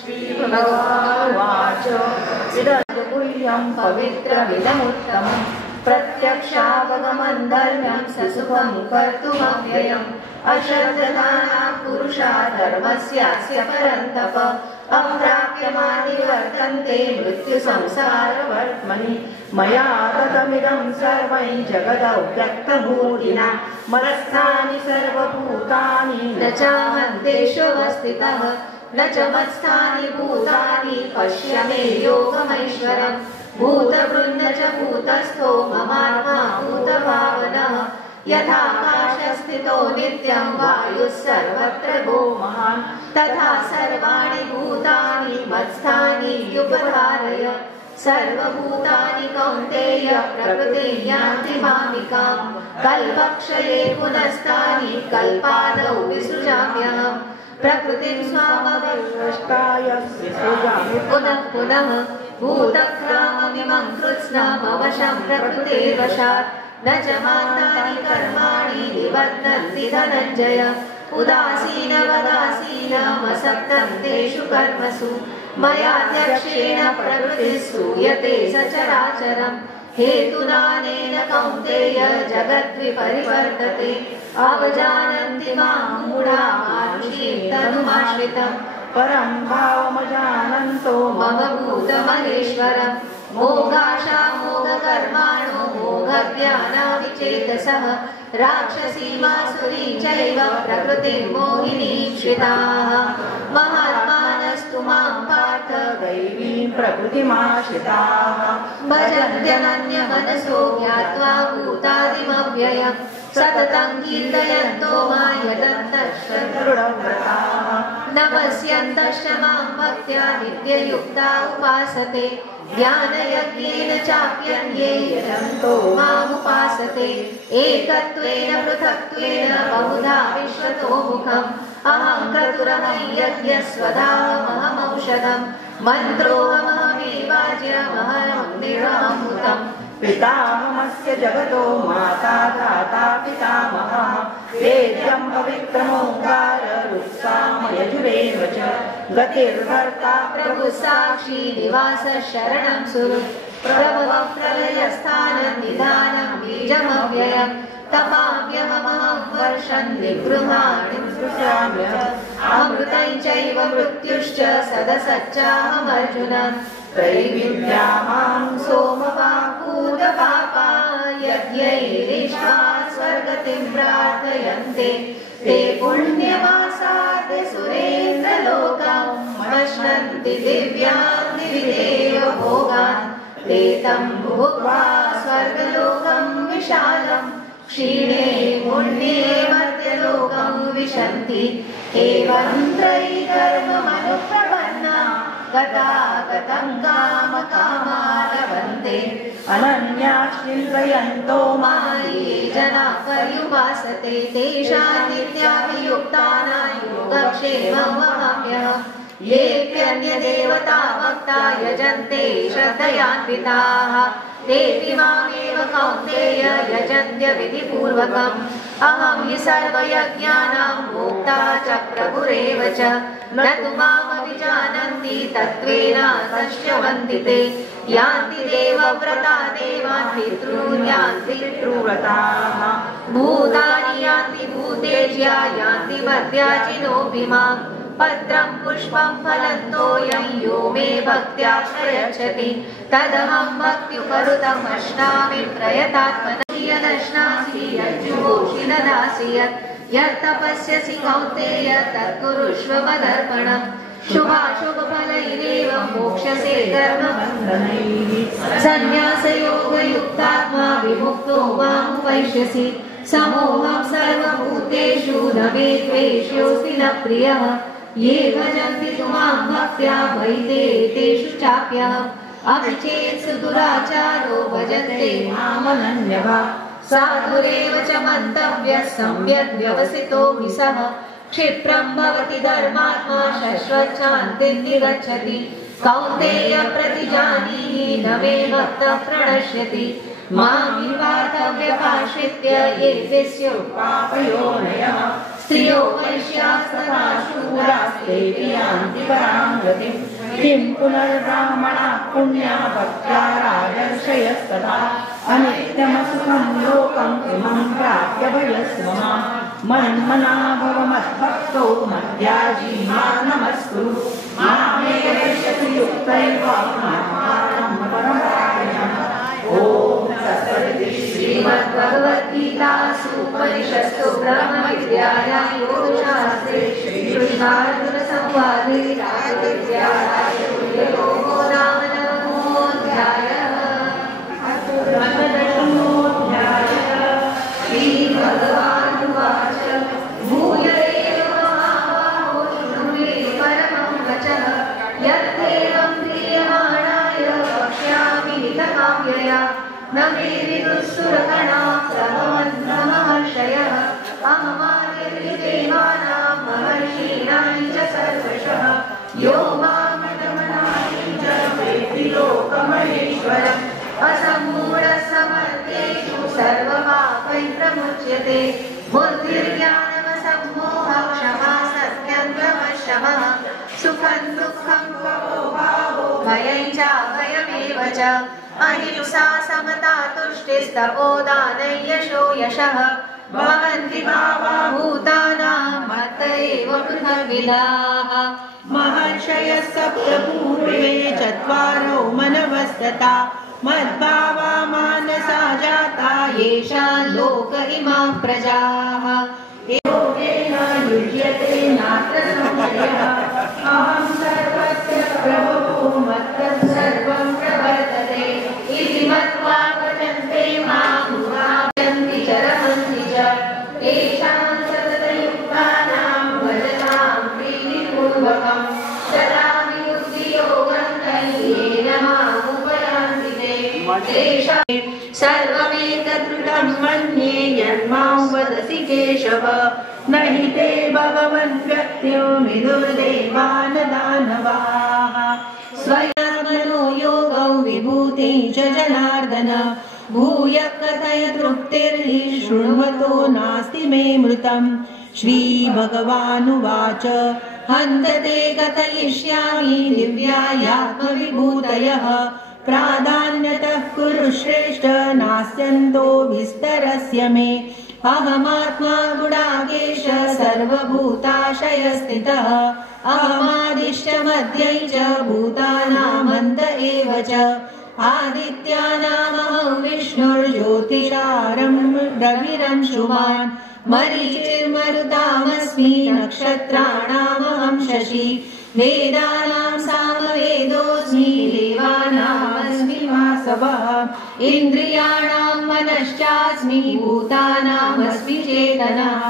श्रीभगवानुवाच इदं पवित्रमिदमुत्तमम् प्रत्यक्षावगमन् धर्म्यं ससुखं कर्तुमव्ययम् अश्रद्धदानः पुरुषा धर्मस्यास्य परन्तप अप्राप्यमानि वर्तन्ते मृत्युसंसारवर्त्मनि मया गतमिदं सर्वं जगदव्यक्तमूर्तिना मत्स्थानि सर्वभूतानि न चाहं तेष्वस्थितः न च मत्स्थानि भूतानि पश्य मे योगमैश्वरम् भूतभृन्न च भूतस्थो ममात्मा भूतभावनः यथाकाशस्थितो नित्यं वायुः सर्वत्र गो महान् तथा सर्वाणि भूतानि मत्स्थानि उपधारय सर्वभूतानि कौन्तेय प्रकृतिं यान्ति मामिकाम् कल्पक्षये पुनस्तानि कल्पादौ विसृजाम्यहम् प्रकृतिं स्वामवष्टाय पुनः पुनः भूतग्राममिमं कृत्स्नमवशं प्रकृतेर्वशात् न च मान्तानि कर्माणि निबध्नन्ति धनञ्जय उदासीनवदासीनमसक्तं तेषु कर्मसु मयाध्यक्षेण प्रकृतिः सूयते सचराचरम् हेतुनानेन कौन्तेय जगद्विपरिवर्तते अवजानन्ति मां मूढा मानुषीं तनुमाश्रितम् परं भावमजानन्तो मम भूतमहेश्वरम् मोगाशामोगकर्माणो मोहज्ञानाविचेतसः राक्षसीमासुरी चैव प्रकृतिं मोहिनीश्रिताः महात्मानस्तु मां पार्थ दैवीं प्रकृतिमाश्रिताः भजन्त्यनन्यमनसो ज्ञात्वा भूतादिमव्ययम् सततं कीर्तयन्तो मां यतन्तश्रद्धृढव्रताः नमस्यन्तश्च मां भक्त्या नित्ययुक्ता उपासते ज्ञानयज्ञेन चाप्यन्ये यजन्तो मामुपासते एकत्वेन पृथक्त्वेन बहुधा विश्वतो मुखम् अहं क्रतुरहं यज्ञस्वधामहमौषधम् मन्त्रोऽहमेवाज्यमहं निरहमुतम् पितामहस्य जगतो माता दाता पितामहः वेद्यं पवित्रमोङ्कार रुक्सामयजुरेव च गतिर्भर्ता प्रभुः साक्षी निवासः शरणं सुहृत् प्रभवः प्रलयस्थानं निधानं बीजमव्ययम् तपाम्यहमहं वर्षं निगृहाणिं सृजाम्यहम् अमृतं चैव मृत्युश्च सदसच्चाहमर्जुन त्रैविद्या मां सोमवाक्कूटपापा यज्ञैरिष्वा स्वर्गतिं प्रार्थयन्ते ते पुण्यमासाद्य सुरेन्द्रलोकं मश्नन्ति दिव्यान् दिविदेव भोगान् ते तं भुक्त्वा स्वर्गलोकं विशालं क्षीणे पुण्ये मर्त्यलोकं विशन्ति एवं त्रयीधर्ममनुप्रपन्ना गतागतं कामकामालवन्ते अनन्याश्चिन्तयन्तो मायि जनाः पर्युपासते तेषां नित्याभियुक्तानां योगक्षेमं वहाम्यहम् येऽप्यन्यदेवता भक्ता यजन्ते श्रद्धयान्विताः तेऽपि मामेव कौन्तेय यजन्त्य विधिपूर्वकम् अहं हि सर्वयज्ञानां भोक्ता च प्रभुरेव च न तु मामभिजानन्ति तत्त्वेन तस्य वन्दिते यान्ति देवव्रता देवान् पितॄन् यान्ति पितृव्रताः भूतानि यान्ति भूतेज्या यान्ति मद्याजिनोऽपि माम् पत्रं पुष्पं फलं तोयं यो मे भक्त्या प्रयच्छति तदहं भक्त्युपहृतम् अश्नामि प्रयतात्मनः यदश्नासि यज्जुहोषि ददासि यत् तपस्यसि कौन्तेय तत्कुरुष्व मदर्पणम् शुभाशुभफलैरेव मोक्षसे कर्मबन्धनैः सन्न्यासयोगयुक्तात्मा विमुक्तो मामुपैष्यसि समोहं सर्वभूतेषु न मे द्वेष्योऽस्ति न प्रियः ये भजन्ति तु मां भक्त्या मयि तेषु चाप्यहम् अपि चेत् सुदुराचारो भजते मामनन्यभाक् साधुरेव च मन्तव्यः सम्यग् व्यवसितो हि सः क्षिप्रं भवति धर्मात्मा शश्वच्छान्तिं निगच्छति कौन्तेय प्रतिजानीहि न मे भक्तः प्रणश्यति मां पार्थव्यपाश्रित्य ये पापयोनयः स्त्रियो वैश्यास्तथा शूद्रास्तेऽपि यान्ति परां गतिम् किं पुनर्ब्राह्मणाः पुण्या भक्त्या राजर्षयस्तथा अनित्यमसुखं लोकम् इमं प्राप्य भजस्वः मन्मना भव मद्भक्तो मद्याजी मां नमस्कुरु मामे वैश्यसि युक्तैव मां परमपरायणः। ॐ तत्सदिति श्रीमद्भगवद्गीतासु उपनिषत्सु ब्रह्मविद्यायां योगशास्त्रे श्रीकृष्णार्जुनसंवादे राजविद्यायोगो नाम नवमोऽध्यायः। श्रीभगवानुवाच भूय एव महाबाहो शृणु मे परमं वचः यत्तेवं क्रियमाणाय वक्ष्यामि हितकाम्यया न मे विदुःसुरगणाः प्रभवन्नमहर्षयः अहमादिर्यदेवानां महर्षीणां च सर्वशः यो मामनमनानि च वेत्ति लोकमहेश्वरम् असम्मूढसमर्थेषु सर्वपापैः प्रमुच्यते बुद्धिर्ज्ञानमसम्मोहः क्षमा सत्यं दमः सुखं दुःखं भावो भयं चाभयमेव च अहिंसा समता तुष्टिस्तपोदानं यशो यशः भवन्ति भावा भूतानां मत्त एव पृथग्विधाः महर्षयः सप्त पूर्वे चत्वारो मनवस्तथा मद्भावा मानसा जाता येषां लोक इमाः प्रजाः योगेन युज्यते नात्र संशयः अहं सर्वस्य प्रभुः मत्तः सर्वं प्रवर्तते इति मत्वा भजन्ते मां भजन्ति च रमन्ति च तेषां सततयुक्तानां भजतां प्रीतिपूर्वकं सदा विबुद्धियोगं येन मामुपयान्ति ते सर्वमेतदृढं मन्ये यन्मां वदसि केशव न हि ते भगवन् व्यक्तिं विदुर्देवान् दानवाः स्वयात्मनो योगौ विभूतिं च जनार्दन भूयः कथय तृप्तिर्हि शृण्वतो नास्ति मे मृतम् श्रीभगवानुवाच हन्त ते कथयिष्यामि दिव्यायात्मविभूतयः प्राधान्यतः कुरु श्रेष्ठ नास्त्यन्तो विस्तरस्य मे अहमात्मा गुडाकेश सर्वभूताशयस्थितः अहमादिश्च मध्यं च भूतानामन्त एव च आदित्यानामहं विष्णुर्ज्योतिषारं रविरंशुमान् मरीचिर्मरुतामस्मि नक्षत्राणामहं शशि वेदानां सामवेदोऽस्मि देवानामस्मि वासवः इन्द्रियाणां मनश्चास्मि भूतानामस्मि चेतनः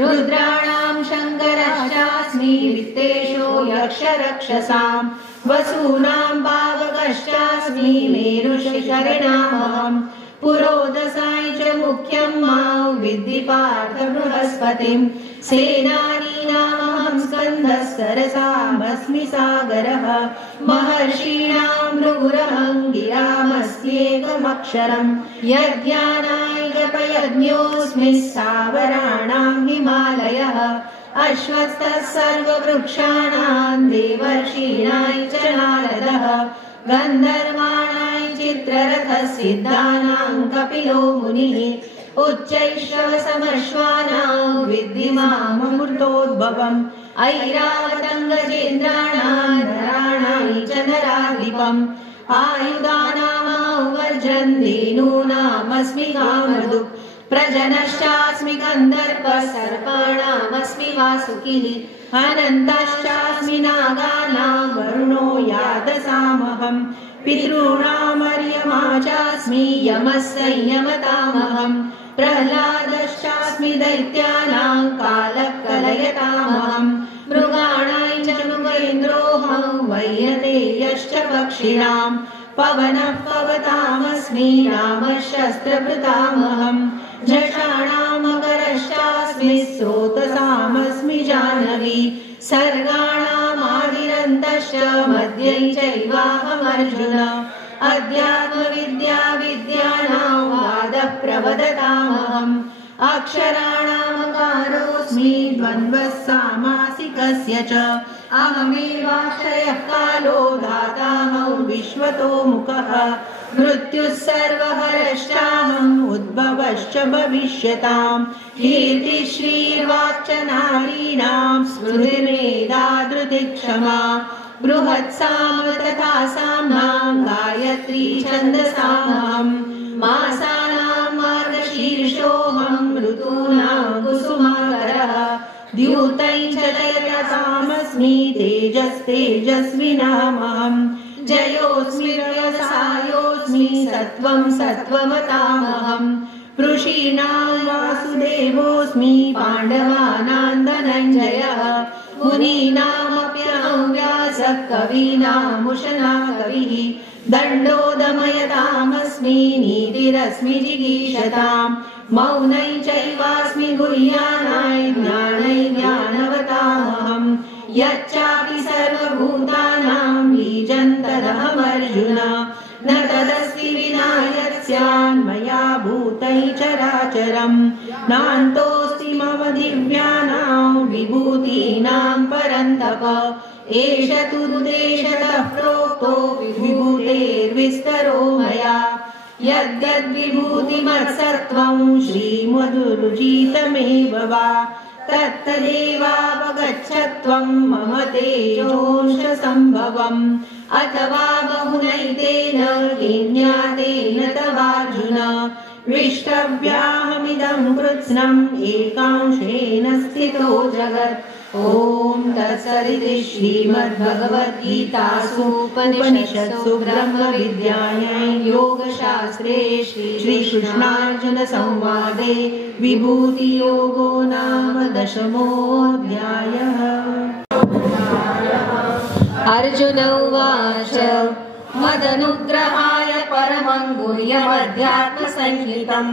रुद्राणां शङ्करश्चास्मि वित्तेषो यक्षरक्षसां वसूनां पावकश्चास्मि मेरुशिखरिणामहं पुरोदसाय च मुख्यं मां विद्धि पार्थ बृहस्पतिं सेनानीनामहं स्कन्दः सरसामस्मि सागरः महर्षीणां भृगुरहं गिरामस्येकमक्षरं यज्ञानाय जपयज्ञोऽस्मि स्थावराणां हिमालयः अश्वत्थः सर्ववृक्षाणां देवर्षीणां च नारदः गन्धर्वाणां चित्ररथः सिद्धानां कपिलो मुनिः उच्चैश्रवसमश्वानां विद्धि माममृतोद्भवम् ऐरावतं गजेन्द्राणां नराणां च नराधिपम् आयुधानामहं वर्जन् धेनूनामस्मि कामधुक् प्रजनश्चास्मि गन्धर्वः सर्पाणामस्मि वासुकिः अनन्तश्चास्मि नागानां वरुणो यादसामहम् पितॄणामर्यमा चास्मि यमः संयमतामहम् प्रह्लादश्चास्मि दैत्यानां कालः कलयतामहम् मृगाणां च मृगेन्द्रोऽहं वैयतेयश्च पक्षिणां पवनः पवतामस्मि रामः शस्त्रभृतामहम् झषाणां मकरश्चास्मि स्रोतसामस्मि जानवी सर्गाणामादिरन्तश्च मध्यै चैवाहमर्जुन अध्यात्मविद्या विद्यानां वादः प्रवदतामहम् अक्षराणामकारोऽस्मि द्वन्द्वः सामासिकस्य च अहमेवाक्षयः कालो दाताहं विश्वतो मुखः मृत्युः सर्वहरश्चाहम् उद्भवश्च भविष्यताम् कीर्तिश्रीर्वाक्च नारीणां स्मृतिर्मेधा धृतिक्षमा बृहत्साम तथा साम्नां गायत्री छन्दसामहम् मासानां मार्गशीर्षोऽहं ऋतूनां कुसुमाकरः द्यूतैः चलयतामस्मि तेजस्तेजस्विनामहम् जयोऽस्मि व्यवसायोऽस्मि सत्त्वं सत्त्वमतामहम् ऋषीणां वासुदेवोऽस्मि पाण्डवानां धनञ्जयः मुनीनामप्यहं व्यासः कवीनामुशना कविः दण्डो दमयतामस्मि नीतिरस्मि जिगीषताम् मौनै चैवास्मि गुह्यानां ज्ञानै ज्ञानवतामहम् यच्चापि सर्वभूतानां बीजन्तरहमर्जुन न तदस्ति विना यत्स्यान्मया भूतैः चराचरम् नान्तोऽस्ति मम दिव्यानां विभूतीनां परन्तप एष तु देशतः प्रोक्तो विभूतेर्विस्तरो मया यद्यद्विभूतिमत्सत्त्वं श्रीमधुरुचितमेव वा तत्तदेवावगच्छत्वं मम तेजोंशसम्भवम् अथवा बहुनैतेन ज्ञातेन तवार्जुन विष्टव्याहमिदं कृत्स्नम् एकांशेन स्थितो जगत् ॐ तत्सदिति श्रीमद्भगवद्गीतासु उपनिषत्सु ब्रह्मविद्यायां योगशास्त्रे श्रीकृष्णार्जुनसंवादे विभूतियोगो नाम 10मोऽध्यायः। अर्जुन उवाच मदनुग्रहाय परमं गुह्यमध्यात्मसंहितं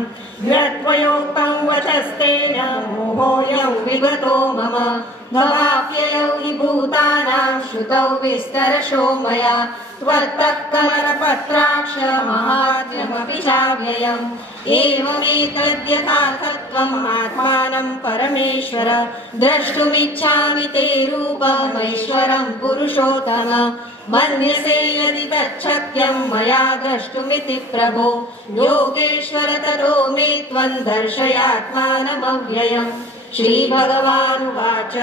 यत्त्वयोक्तं वचस्तेन मोहोऽयं विगतो मम भवाप्ययौ हि भूतानां श्रुतौ विस्तरशो मया त्वत्तः कमलपत्राक्ष महात्म्यमपि चाव्ययम् एवमेतद्यथार्थत्वम् आत्मानं परमेश्वर द्रष्टुमिच्छामि ते रूपमैश्वरं पुरुषोत्तम मन्यसे यदि तच्छक्यं मया द्रष्टुमिति प्रभो योगेश्वर ततो मे त्वं दर्शयात्मानमव्ययम्। श्रीभगवानुवाच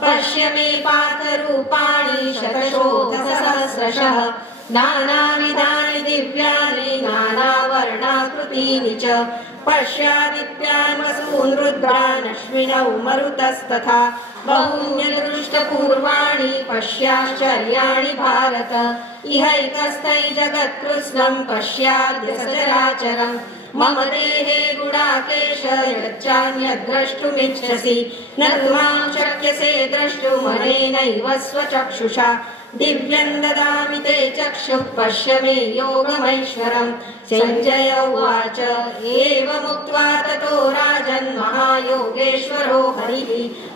पश्य मे पार्थरूपाणि शतशोथसहस्रशः नानाविधानि दिव्यानि नानावर्णाकृतीनि च पश्यादित्यान् वसून् रुद्रान् अश्विनौ मरुतस्तथा बहून्यदृष्टपूर्वाणि पश्याश्चर्याणि भारत इहैकस्थै जगत्कृत्स्नं पश्याद्य सचराचरम् मम देहे गुडाकेश यच्चान्यद्द्रष्टुमिच्छसि न त्वां शक्यसे द्रष्टुमनेनैव स्वचक्षुषा दिव्यं ददामि ते चक्षुः पश्य मे योगमैश्वरम्। सञ्जय उवाच एवमुक्त्वा ततो राजन् महायोगेश्वरो हरिः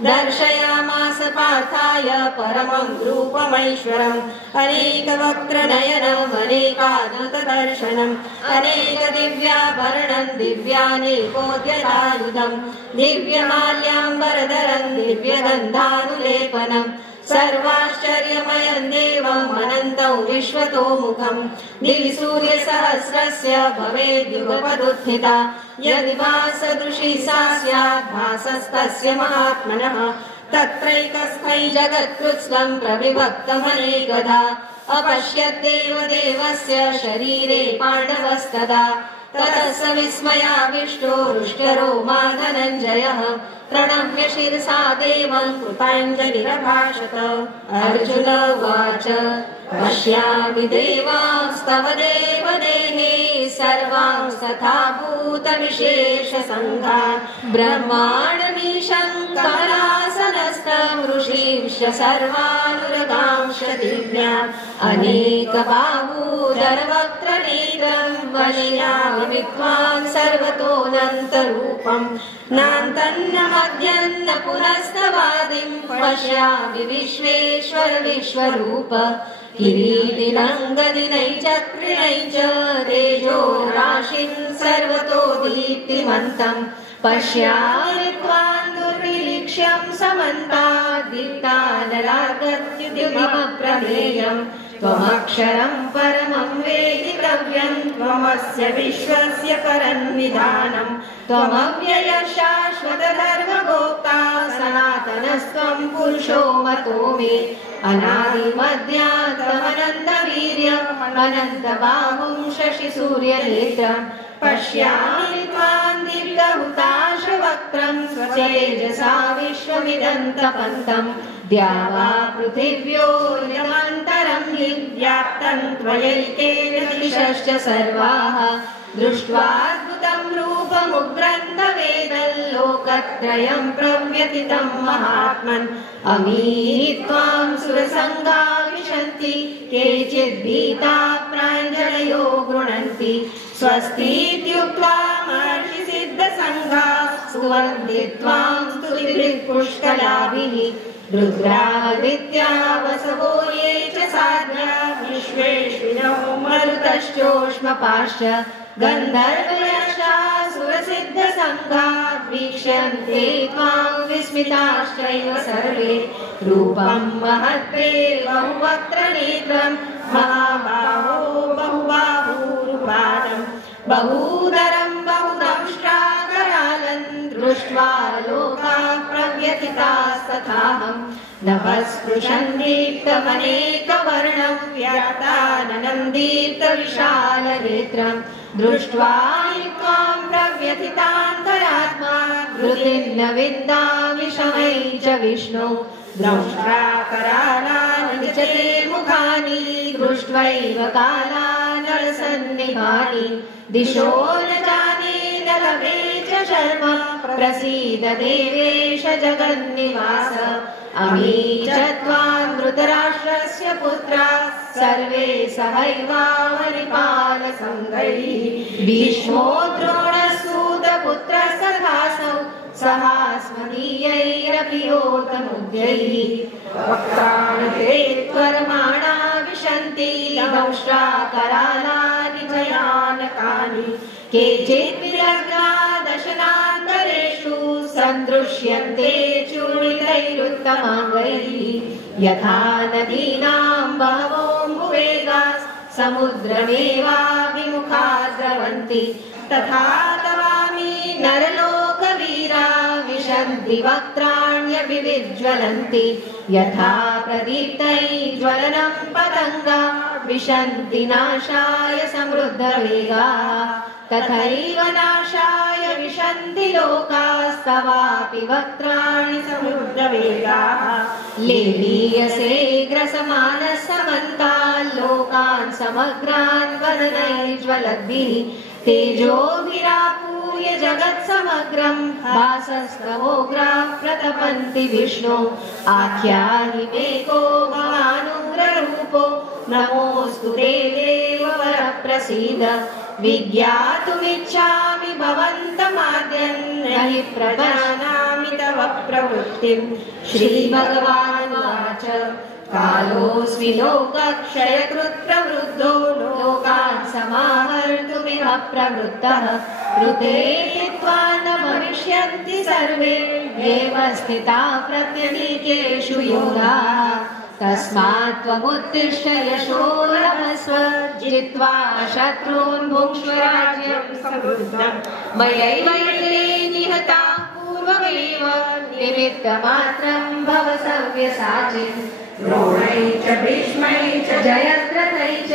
दर्शयामास पार्थाय परमं रूपमैश्वरम् अनेकवक्त्रनयनम् अनेकाद्भुतदर्शनम् अनेकदिव्याभरणम् दिव्यानेकोद्यतायुधम् दिव्यमाल्याम्बरधरम् दिव्यगन्धानुलेपनम् सर्वाश्चर्यमयं देवम् अनन्तं विश्वतोमुखम् दिवि सूर्यसहस्रस्य भवेद्युगपदुत्थिता यदि भासदृशी सा स्यात् भासस्तस्य महात्मनः तत्रैकस्थै जगत्कृत्स्नं प्रविभक्तमनेकधा अपश्यद्देव देवस्य शरीरे पाण्डवस्तदा ततः स विस्मयाविष्टो हृष्टरोमा धनञ्जयः प्रणम्य शिरसा देवं कृताञ्जलिरभाषत। अर्जुन उवाच पश्यामि देवांस्तव देवदेहे सर्वांस्तथा भूतविशेषसङ्घान् ब्रह्माण्डमीशं कमलासनस्थं ऋषींश्च सर्वानुरगांश्च दिव्यान् अनेकबाहूदरवक्त्रनेत्रं वश्यामि सर्वतोऽनन्तरूपम् नान्तन्न मध्यन्न पुनस्तवादिं पश्यामि विश्वेश्वर विश्वरूप। किरीटिनङ्गदिनैश्चक्रिणैश्च तेजो राशिं सर्वतो दीप्तिमन्तं पश्यामि त्वां दुर्निरीक्ष्यं समन्तात् दीप्तानलार्कद्युतिमप्रमेयम् त्वमक्षरं परमं वेदितव्यं त्वमस्य विश्वस्य परन्निधानं त्वमव्ययः शाश्वतधर्मगोप्ता सनातनस्त्वं पुरुषो मतो मे अनादिमध्यान्तमनन्तवीर्यम् अनन्तबाहुं शशिसूर्यनेत्रं पश्यामि त्वां दीर्घहुताशवक्त्रं स्वतेजसा विश्वमिदन्तपन्तं द्यावा पृथिव्योरिदमन्तरं हि व्याप्तं त्वयैकेन दिशश्च सर्वाः दृष्ट्वाद्भुतं रूपमुग्रन्थवेदल्लोकत्रयं प्रव्यथितं महात्मन् अमीहि त्वां सुरसङ्गा विशन्ति केचिद्भीता प्राञ्जलयो गृह्णन्ति स्वस्तीत्युक्त्वा महर्षिसिद्धसङ्घा स्तुवन्ति त्वां स्तुतिभिः पुष्कलाभिः रुद्रादित्या वसवो ये च साध्या विश्वेश्विनो मरुतश्चोष्मपाश्च गन्धर्वयक्षासुरसिद्धसङ्घा वीक्ष्यन्ते त्वां विस्मिताश्चैव सर्वे रूपं महत्ते बहुवक्त्रनेत्रं महाबाहो बहुबाहूरुपादं बहुधरं बहुदंष्ट्राकरालं दृष्ट्वा लोकाः प्रव्यथितास्तथाहं नभस्पृशन् दीप्तमनेकवर्णं व्याताननं दीप्तविशालनेत्रं दृष्ट्वा त्वां प्रव्यथितान्तरात्मा धृतिं न विद्यामि शमै च विष्णो दंष्ट्राकरालानि च ते मुखानि दृष्ट्वैव कालानलसन्निभानि दिशो न जाने न लभे च शर्म प्रसीद देवेश जगन्निवास अमी च त्वां धृतराष्ट्रस्य पुत्रा सर्वे सहैवावनिपालसङ्घैः भीष्मो द्रोणसूतपुत्रस्तथासौ सहास्मदीयैरपि योतमुद्यैः वक्त्राणि ते त्वरमाणा विशन्ति दंष्ट्राकरालानि च यानकानि केचित् विलग्ना दशनान्तरेषु सन्दृश्यन्ते चूर्णितैरुत्तमाङ्गैः यथा नदीनां बहवोऽम्बुवेगाः समुद्रमेवाभिमुखा द्रवन्ति तथा तवामि नरलोकवीरा विशन्ति वक्त्राण्यपि विज्वलन्ति यथा प्रदीप्तैः ज्वलनं पतङ्गा विशन्ति नाशाय समृद्धवेगाः तथैव नाशाय विशन्ति लोकास्तवापि वक्त्राणि समृद्धवेगाः लेलीयसे ग्रसमानः समन्तान् लोकान् समग्रान् वदनैर्ज्वलद्भिः तेजोभिरापूय जगत्समग्रं भासस्तवोग्राः प्रतपन्ति विष्णो आख्याहि मे को भवानुग्ररूपो नमोऽस्तु ते देववर प्रसीद विज्ञातुमिच्छामि भवन्तमाद्यं न हि प्रजानामि तव प्रवृत्तिं श्रीभगवानुवाच कालोऽस्मि लोकक्षयकृत् प्रवृद्धो लोकान् समाहर्तुमिह प्रवृत्तः ऋते हित्वा न भविष्यन्ति सर्वे एव स्थिताः प्रत्यनीकेषु योधाः तस्मात् त्वमुत्तिष्ठ यशो लभस्व जित्वा शत्रून् भुङ्क्ष्व राज्यं समृद्धम् मयैवैते निहताः पूर्वमेव निमित्तमात्रं भव सव्यसाचिन् द्रोणै च भीष्मै च जयद्रथै च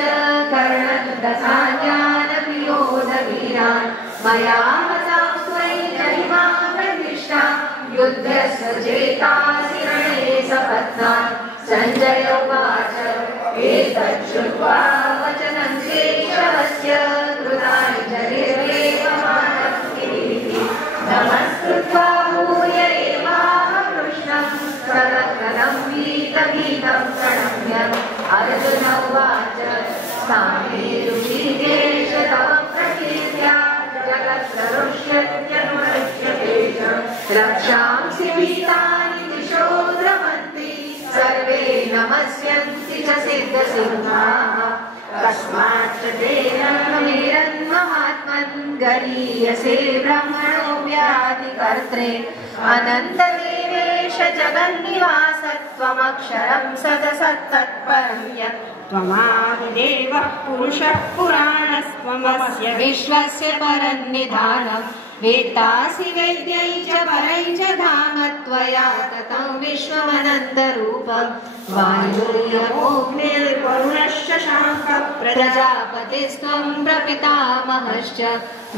कर्णदसान्यानपि योधवीरान् मया हतां स्वैर्यहिमा प्रतिष्ठा युद्धस्य चेतासि रणे सपत्नान् सञ्जय उवाच एतत् श्रुत्वा वचनं केशवस्य कृताञ्जलिर्वेव मानस्किरीति नमस्कृत्वा भूय एवाह कृष्णं सगद्गदं वीतगीतं प्रणम्य अर्जुन उवाच स्थाने ऋषिकेश तव प्रकीर्त्या जगत्सरुष्यत्यनुरक्ष्यते च रक्षांसि भीतानि दिशो द्रवन्ति सर्वे नमस्यन्ति च सिद्धसिद्धाः कस्माच्च तेन मेरन्महात्मन् गरीयसे ब्रह्मणो व्याधिकर्त्रे अनन्तदेवेश जगन्निवास त्वमक्षरं सदसत्तत्परं यत् त्वमादिदेवः पुरुषः पुराणस्त्वमस्य विश्वस्य परन्निधानम् वेत्तासि वेद्यै च परै च धाम त्वया ततं विश्वमनन्तरूपम् वायुर्यमोऽग्निर्वरुणश्च शाखः प्रजापतिस्त्वं प्रपितामहश्च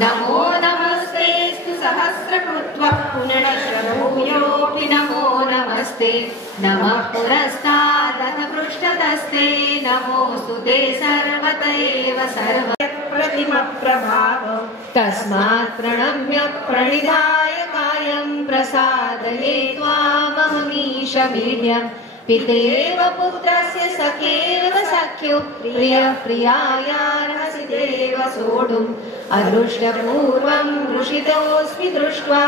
नमो नमस्तेऽस्तु सहस्रकृत्वः पुनश्च भूयोऽपि नमो नमस्ते नमः पुरस्तादथ पृष्ठतस्ते नमोऽस्तु ते सर्वत एव सर्व प्रतिमप्रभाव तस्मात् प्रणम्य प्रणिधाय कायं प्रसादये त्वामहमीशमीड्यम् पितेव पुत्रस्य सखेव सख्यो प्रियः प्रियायार्हसि देव सोढुम् अदृष्टपूर्वं वृषितोऽस्मि दृष्ट्वा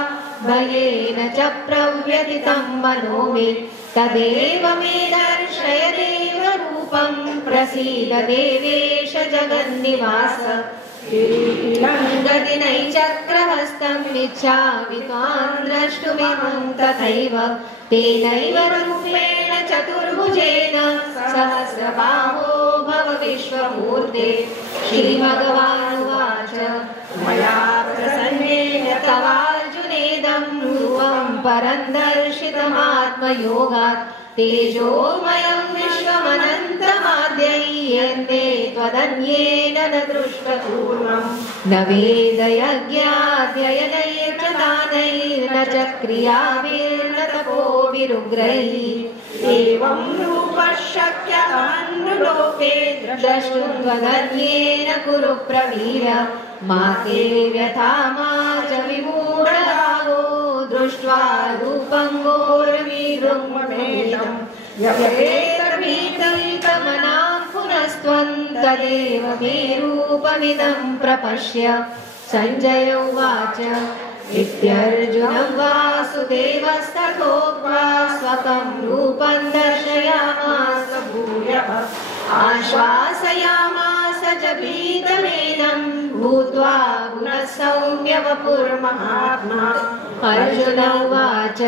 भयेन च प्रव्यथितं मनो मे तदेव मे दर्शय देवरूपं प्रसीद देवेश जगन्निवास गदिनैचक्रहस्तम् इच्छामि त्वां द्रष्टुमिमं तथैव तेनैव रूपेण चतुर्भुजेन सहस्रबाहो भव विश्वमूर्ते श्रीभगवानुवाच मया प्रसन्नेन तवार्जुनेदं रूपं परं दर्शितमात्मयोगात् तेजोमयं विश्वमनन्तमाद्यै यन्मे त्वदन्येन न दृष्टपूर्वम् न वेदयज्ञाध्ययनैर्न दानैर्न च क्रियाभिर्न तपोभिरुग्रैः एवं रूपः शक्यः नृलोके द्रष्टुं त्वदन्येन कुरु प्रवीर मा ते व्यथा मा च विमूढभावो दृष्ट्वा रूपं घोरमीदृङ्ममेदम् यपेतर्भीतमनां पुनस्त्वं तदेव मे रूपमिदं प्रपश्य सञ्जय उवाच इत्यर्जुनं वासुदेवस्तथोक्त्वा स्वकं रूपं दर्शयामास भूयः आश्वासयामास च भीतमेनं भूत्वा पुनः सौम्य वपुर्महात्मा अर्जुन उवाच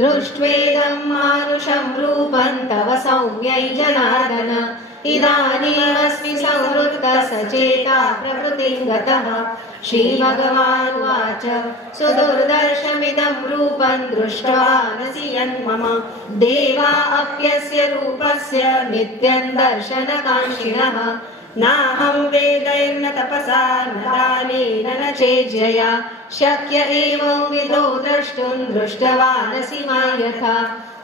दृष्ट्वेदं मानुषं रूपं तव सौम्यै जनार्दन इदानीमस्मि संवृत्तः सचेता प्रकृतिं गतः श्रीभगवानुवाच सुदुर्दर्शमिदं रूपं दृष्ट्वा नसि यन्मम देवा अप्यस्य रूपस्य नित्यं दर्शनकाङ्क्षिणः नाहं वेदैर्न तपसा न दानेन न चेज्यया शक्य एवं विधो द्रष्टुं दृष्टवानसि मां यथा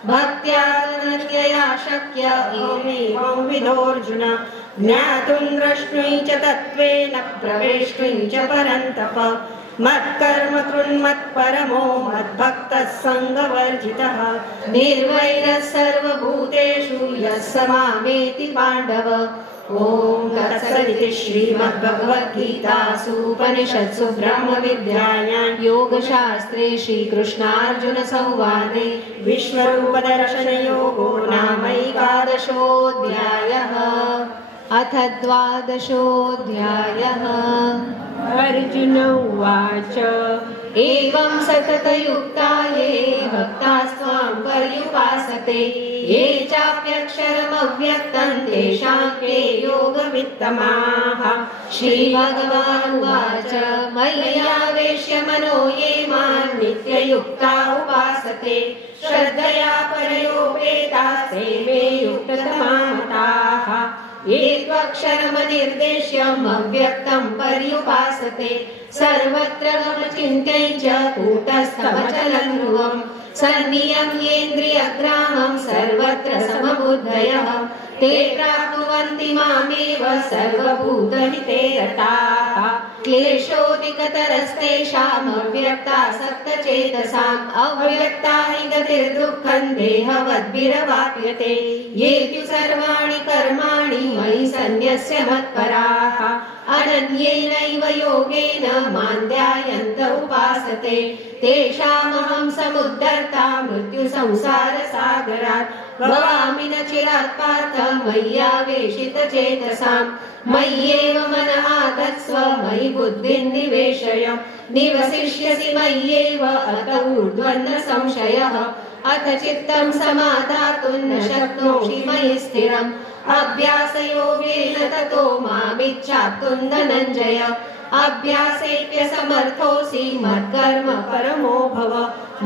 भक्त्या अनन्यया शक्य एवं विधोऽर्जुन ज्ञातुं द्रष्टुं च तत्त्वेन प्रवेष्टुं च परन्तप मत्कर्म कृन्मत्परमो मद्भक्तः सङ्गवर्जितः निर्वैरः सर्वभूतेषु यः स मामेति पाण्डव ॐ तत्सदिति श्रीमद्भगवद्गीतासु उपनिषत्सु ब्रह्मविद्यायां योगशास्त्रे श्रीकृष्णार्जुन संवादे विश्वरूपदर्शनयोगो नामैकादशोऽध्यायः अथ द्वादशोऽध्यायः अर्जुन उवाच एवं सततयुक्ता ये भक्तास्त्वां पर्युपासते ये चाप्यक्षरमव्यक्तं तेषां के योगवित्तमाः श्रीभगवानुवाच मय्यावेश्य मनो ये मां नित्ययुक्ता उपासते श्रद्धया परयोपेताः एतास्ते मे युक्ततमा मताः ये त्वक्षरमनिर्देश्यम् अव्यक्तं पर्युपासते सर्वत्र गमचिन्त्यं च कूटस्थमचलं ध्रुवम् सन्नियम्येन्द्रियग्रामं सर्वत्र समबुद्धयः ते प्राप्नुवन्ति मामेव सर्वभूतहिते रताः क्लेशोऽधिकतरस्तेषाम् अव्यक्तासक्तचेतसाम् अव्यक्ता हि गतिर्दुःखं देहवद्भिरवाप्यते ये तु सर्वाणि कर्माणि मयि सन्न्यस्य मत्पराः अनन्येनैव योगेन मां ध्यायन्त उपासते तेषामहं समुद्धर्ता मृत्युसंसारसागरात् भवामि न चिरात् पार्थ मय्यावेशितचेतसाम् मय्येव मनः आधत्स्व मयि बुद्धिं निवेशय निवसिष्यसि मय्येव अत ऊर्ध्वं न संशयः अथ चित्तं समाधातुं न शक्नोषि मयि स्थिरम् अभ्यासयोगेन ततो मामिच्छाप्तुं धनञ्जय अभ्यासेऽप्यसमर्थोऽसि मत्कर्म परमो भव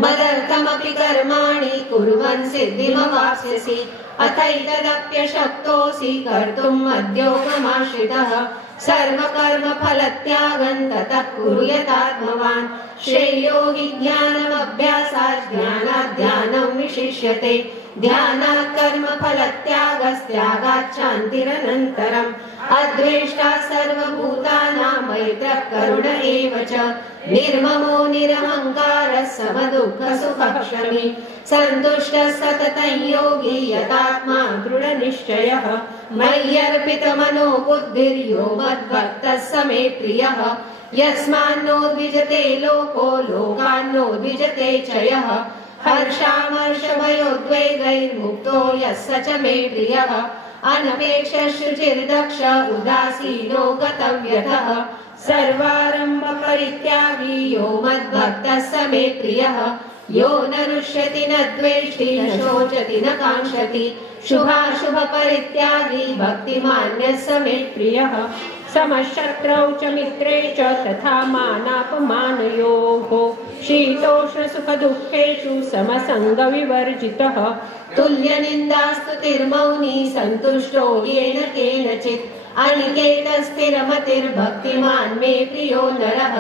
मदर्थमपि कर्माणि कुर्वन् सिद्धिमवाप्स्यसि अथैतदप्यशक्तोऽसि कर्तुम् मद्योगमाश्रितः सर्वकर्मफलत्यागं ततः कुर्यादात्मवान् श्रेयो हि ज्ञानमभ्यासात् ज्ञानात् ध्यानं विशिष्यते ध्यानात् कर्मफलत्यागस्त्यागात् शान्तिरनन्तरम् अद्वेष्टा सर्वभूतानां मैत्रः करुण एव च निर्ममो निरहङ्कारः समदुःखसुखक्षमी सन्तुष्टः सततं योगी यतात्मा दृढनिश्चयः मय्यर्पितमनो बुद्धिर्यो मद्भक्तः स मे प्रियः यस्मान्नो द्विजते लोको लोकान्नो द्विजते च यः हर्षामर्षभयोद्वेगैर्मुक्तो यः स च मे प्रियः अनपेक्षः शुचिर्दक्ष उदासीनो गतव्यथः सर्वारम्भपरित्यागी यो मद्भक्तः स मे प्रियः यो न रुष्यति न द्वेष्टि न शोचति न काङ्क्षति शुभाशुभपरित्यागी भक्तिमान्यः स मे प्रियः समशत्रौ च मित्रे च तथा मानापमानयोः शीतोष्णसुखदुःखेषु समसङ्गविवर्जितः तुल्यनिन्दास्तुतिर्मौनी सन्तुष्टो येन केनचित् अनिकेतस्थिरमतिर्भक्तिमान् मे प्रियो नरः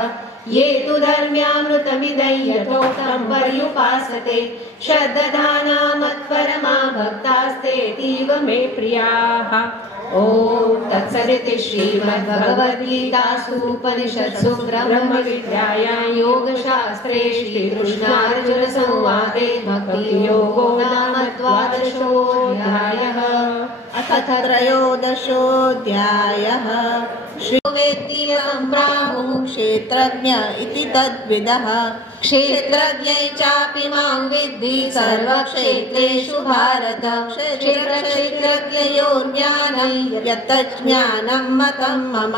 ये तु धर्म्यामृतमिदं यथोक्तं पर्युपासते श्रद्धाना मत्परमा भक्तास्तेतीव मे प्रियाः ॐ तत्सदिति श्रीमद्भगवद्गीतासु उपनिषत्सु ब्रह्मविद्यायां योगशास्त्रे श्रीकृष्णार्जुनसंवादे भक्तियोगो नाम द्वादशोऽध्यायः अथ त्रयोदशोऽध्यायः वेत्तीयं प्राहुः क्षेत्रज्ञ इति तद्विदः क्षेत्रज्ञै चापि मां विद्धि सर्वक्षेत्रेषु भारत क्षेत्रज्ञयोर्ज्ञानं यत्तज्ज्ञानं मतं मम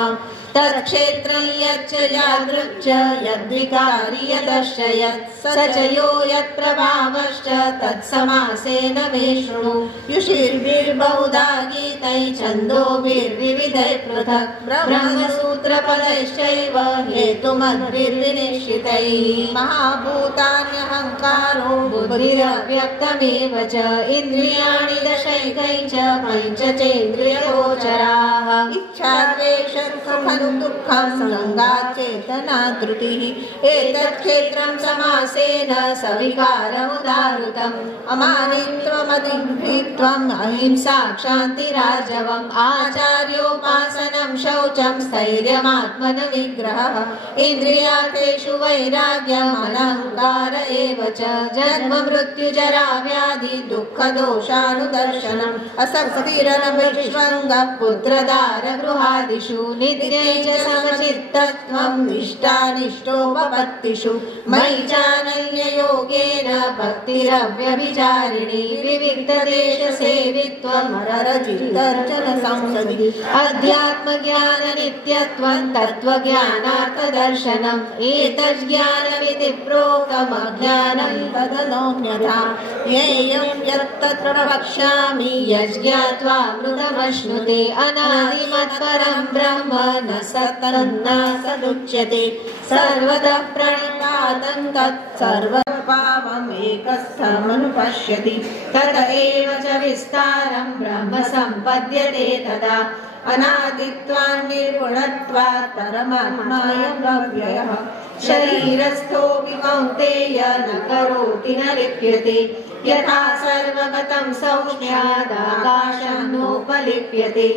तत्क्षेत्रं यच्च यादृक् यद्विकारी यदश्च यत् स च यो यत्प्रभावश्च तत्समासेन मे शृणु युषिर्भिर्बहुधा गीतैः छन्दोभिर्विविधैः पृथक् ब्रह्मसूत्रपदैश्चैव हेतुमद्भिर्विनिश्चितैः महाभूतान्यहङ्कारो बुद्धिरव्यक्तमेव च इन्द्रियाणि दशैकैः च पञ्चचेन्द्रियगोचराः इच्छा द्वेषः दुःखं संगात् चेतना धृतिः एतत् क्षेत्रं समासेन सविकारमुदाहृतम् अमानित्वमदिभीत्वम् अहिंसा क्षान्तिरार्जवम् आचार्योपासनं शौचं स्थैर्यमात्मनविग्रहः इन्द्रियार्थेषु वैराग्यम् अनहङ्कार एव च जन्म मृत्युजरा व्याधि दुःखदोषानुदर्शनम् असक्तिरनभिष्वङ्गः पुत्रदार गृहादिषु नित्यै च समचित्तत्वं निष्ठानिष्ठोपपत्तिषु मयि चानन्ययोगेन भक्तिरव्यभिचारिणी विविक्तदेशसेवित्वम् अररचित्तर्चन संसदि अध्यात्मज्ञाननित्यत्वं तत्त्वज्ञानार्थदर्शनम् एतज्ज्ञानमिति प्रोक्तम् अज्ञानं तदनोऽन्यथा ज्ञेयं यत् तत्र वक्ष्यामि यज्ञात्वा मृतमश्नुते अनादिमत्परं ब्रह्म न सत्तन्न सदुच्यते सर्वतः प्रणिपातं तत् सर्वपावमेकस्थमनुपश्यति तत एव च विस्तारं ब्रह्म सम्पद्यते तदा अनादित्वान् निर्गुणत्वात् परमात्मायं व्ययः शरीरस्थोऽपि कौन्तेय न करोति न लिप्यते यथा सर्वगतं सौक्ष्म्यादाकाशं नोपलिप्यते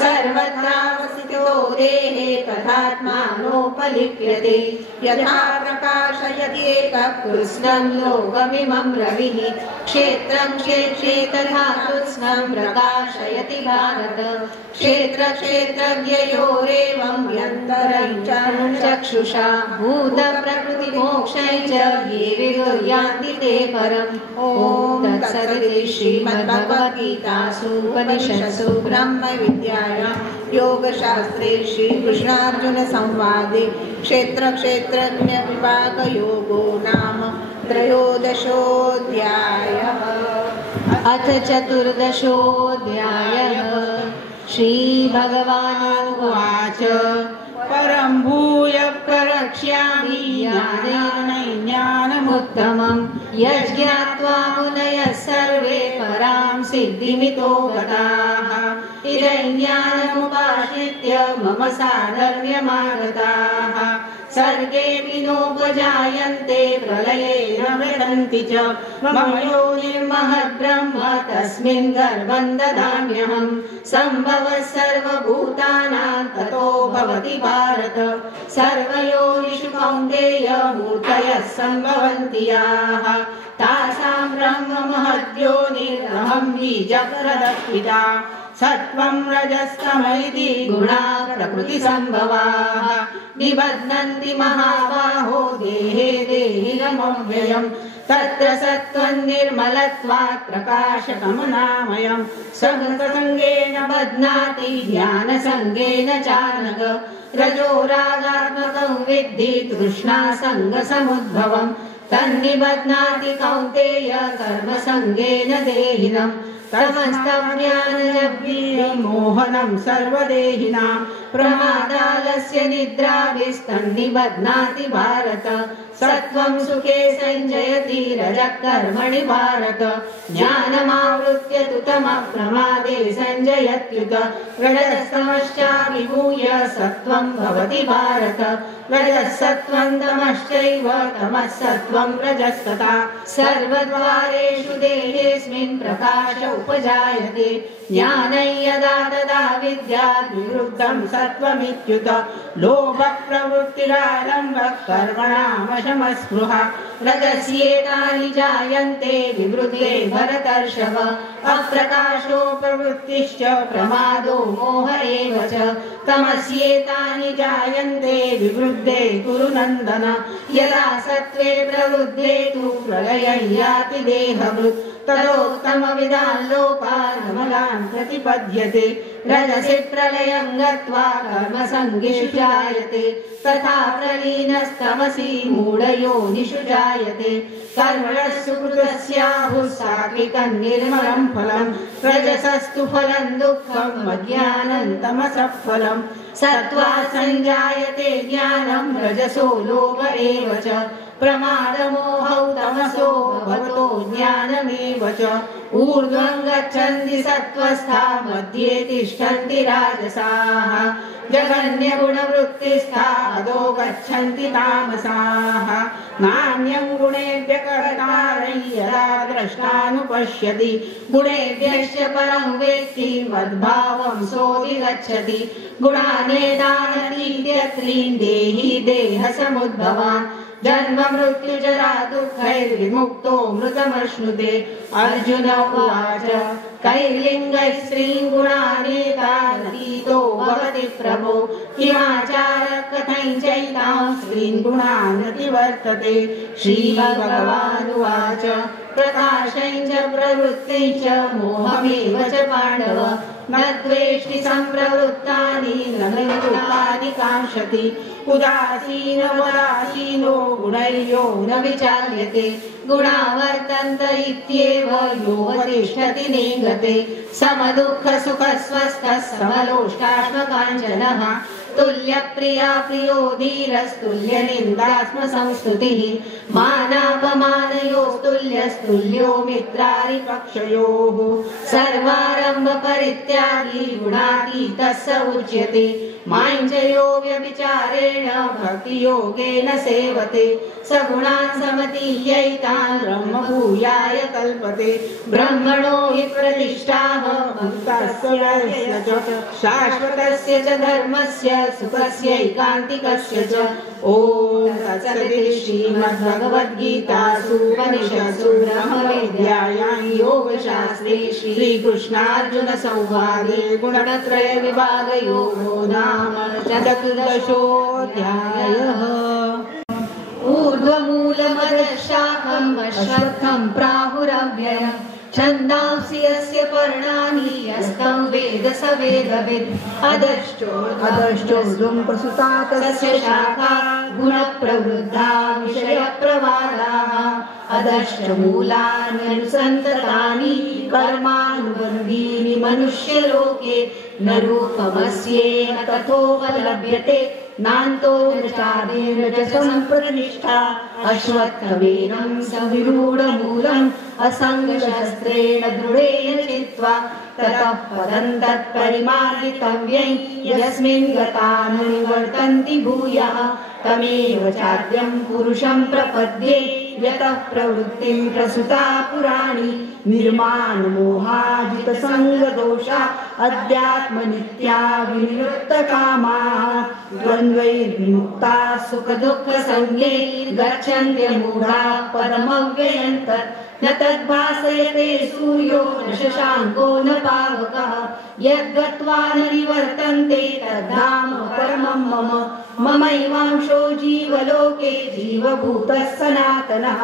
सर्वत्रावस्थितो देहे तथात्मानोपलिप्यते यथा प्रकाशयति एकः कृत्स्नं लोकमिमं रविः क्षेत्रं क्षेत्रे तथा कृत्स्नं प्रकाशयति भारत क्षेत्रक्षेत्रज्ञयोरेवं व्यन्तरं चक्षुषा भूतप्रकृतिमोक्षं च ये विदुर्यान्ति ते परम् ॐ तत्सदिति श्रीमद्भगवद्गीतासु उपनिषत्सु ब्रह्मविद्यायां योगशास्त्रे श्रीकृष्णार्जुनसंवादे क्षेत्रक्षेत्रज्ञविभागयोगो नाम त्रयोदशोऽध्यायः अथ चतुर्दशोऽध्यायः श्रीभगवानुवाच परं भूयः प्रवक्ष्यामि ज्ञानमुत्तमं यज्ञात्वा मुनयः सर्वे परां सिद्धिमितो गताः इदं ज्ञानमुपाश्रित्य मम साधर्म्यमागताः सर्गेऽपि नोपजायन्ते प्रलये न व्यथन्ति च मम यो निर्महद्ब्रह्म तस्मिन् गर्भं ददाम्यहं सम्भवः सर्वभूतानां ततो भवति भारत सर्वयोनिषु कौन्तेय मूर्तयः सम्भवन्ति याः तासां ब्रह्म महद्योनिरहं बीजप्रदः पिता सत्वं रजस्तम इति गुणा प्रकृतिसम्भवाः निबध्नन्ति महाबाहो देहे देहिनमव्ययम् तत्र सत्त्वं निर्मलत्वात् प्रकाशकमनामयम् सहृतसङ्गेन बध्नाति ज्ञानसङ्गेन चानघ रजो रागात्मकं विद्धि तृष्णासङ्गसमुद्भवम् तन्निबध्नाति कौन्तेय कर्मसङ्गेन देहिनम् तमस्तज्ञानजव्यमोहनं सर्वदेहिनां प्रमादालस्य निद्राभिस्तन्निबध्नाति भारत सत्वं सुखे संजयति रजः कर्मणि भारत ज्ञानमावृत्य तु तमः प्रमादे संजयत्युत रजस्तमश्चाभिभूय सत्वं भवति भारत रजः सत्वं तमश्चैव तमः सत्वं रजस्तथा सर्वद्वारेषु देहेऽस्मिन् प्रकाश उपजायते ज्ञानं यदा तदा विद्यात् विवृद्धं सत्त्वमित्युत लोभप्रवृत्तिरारम्भः कर्मणामशमस्पृहा रजस्येतानि जायन्ते विवृद्धे भरतर्षभ अप्रकाशो प्रवृत्तिश्च प्रमादो मोह एव च तमस्येतानि जायन्ते विवृद्धे कुरु नन्दन यदा सत्त्वे प्रवृद्धे तु प्रलयं याति देहभृत् तदोत्तमविदान् लोकान् अमलान् प्रतिपद्यते रजसि प्रलयं गत्वा कर्मसङ्गिषु जायते तथा प्रलीनस्तमसि मूढयोनिषु जायते कर्मणः सुकृतस्याहुः सात्विकं निर्मलं फलं रजसस्तु फलं दुःखम् अज्ञानं तमसः फलम् सत्त्वात् संजायते ज्ञानं रजसो लोभ एव च प्रमादमोहौ तमसो भवतो ज्ञानमेव च ऊर्ध्वं गच्छन्ति सत्त्वस्था मध्ये तिष्ठन्ति राजसाः जगन्यगुणवृत्तिस्था अधो गच्छन्ति तामसाः नान्यं गुणेभ्यः कर्तारं यदा द्रष्टानुपश्यति गुणेभ्यश्च परं वेत्ति मद्भावं सोऽधिगच्छति गुणानेतानतीत्यत्रीन् देहि देहसमुद्भवान् जन्म मृत्यु जरा दुःखैर्विमुक्तो मृतमश्नुते अर्जुन उवाच कैर्लिङ्गैः स्त्रीन् गुणानेतानतीतो भवति प्रभो किमाचार कथञ्चैतां स्त्रीन् गुणानतिवर्तते श्रीभगवानुवाच प्रकाशं च प्रवृत्तिं च मोहमेव च पाण्डव न द्वेष्टि सम्प्रवृत्तानि न विवृत्तानि काङ्क्षति उदासीनो गुणैर्यो न विचार्यते गुणा वर्तन्त इत्येव यो तिष्ठति नेङ्गते समदुःखसुखस्वस्थः समलोष्टाश्मकाञ्चनः तुल्यप्रिया प्रियो धीरस्तुल्यनिन्दात्म संस्तुतिः मानापमानयोस्तुल्यस्तुल्यो मित्रारिपक्षयोः सर्वारम्भ परित्यागी गुणातीतः स उच्यते मां च यो व्यभिचारेण भक्तियोगेन सेवते स गुणान् समतीत्यैतान् ब्रह्मभूयाय कल्पते ब्रह्मणो हि प्रतिष्ठाः मुक्तस्य च शाश्वतस्य च धर्मस्य सुखस्यैकान्तिकस्य च ॐ तत्सदिति श्रीमद्भगवद्गीतासु उपनिषत्सु ब्रह्मविद्यायां योगशास्त्रे श्रीकृष्णार्जुन संवादे गुणत्रय विभागयोगो नाम चतुर्दशोऽध्यायः ऊर्ध्वमूलमधःशाखम् अश्वत्थं प्राहुरव्ययम् छन्दांसि यस्य पर्णानि यस्तं वेद स वेदविद् अधश्चोर्ध्वं प्रसुता तस्य शाखा गुणप्रवृद्धा विषयप्रवादाः अधश्च मूलानि अनुसन्ततानि कर्मानुबन्धीनि मनुष्यलोके न रूपमस्येन तथोपलभ्यते नान्तो न चादिर्न च सम्प्रतिष्ठा अश्वत्थमेनं सविरूढमूलम् असङ्गशस्त्रेण दृढेन चित्वा ततः पदं तत्परिमार्गितव्यं यस्मिन् गता न निवर्तन्ति भूयः तमेव चाद्यं पुरुषं प्रपद्ये यतः प्रवृत्तिं प्रसुता पुराणी निर्माणमोहाजितसङ्गदोषा अध्यात्मनित्या विनिवृत्तकामाः द्वन्द्वैर्विमुक्ता सुखदुःखसंज्ञे गच्छन्त्यमूढा परमव्ययं तत् न तद्भासयते सूर्यो न शशाङ्को न पावकः यद्गत्वा न निवर्तन्ते तद्धाम परमं मम ममैवांशो जीवलोके जीवभूतः सनातनः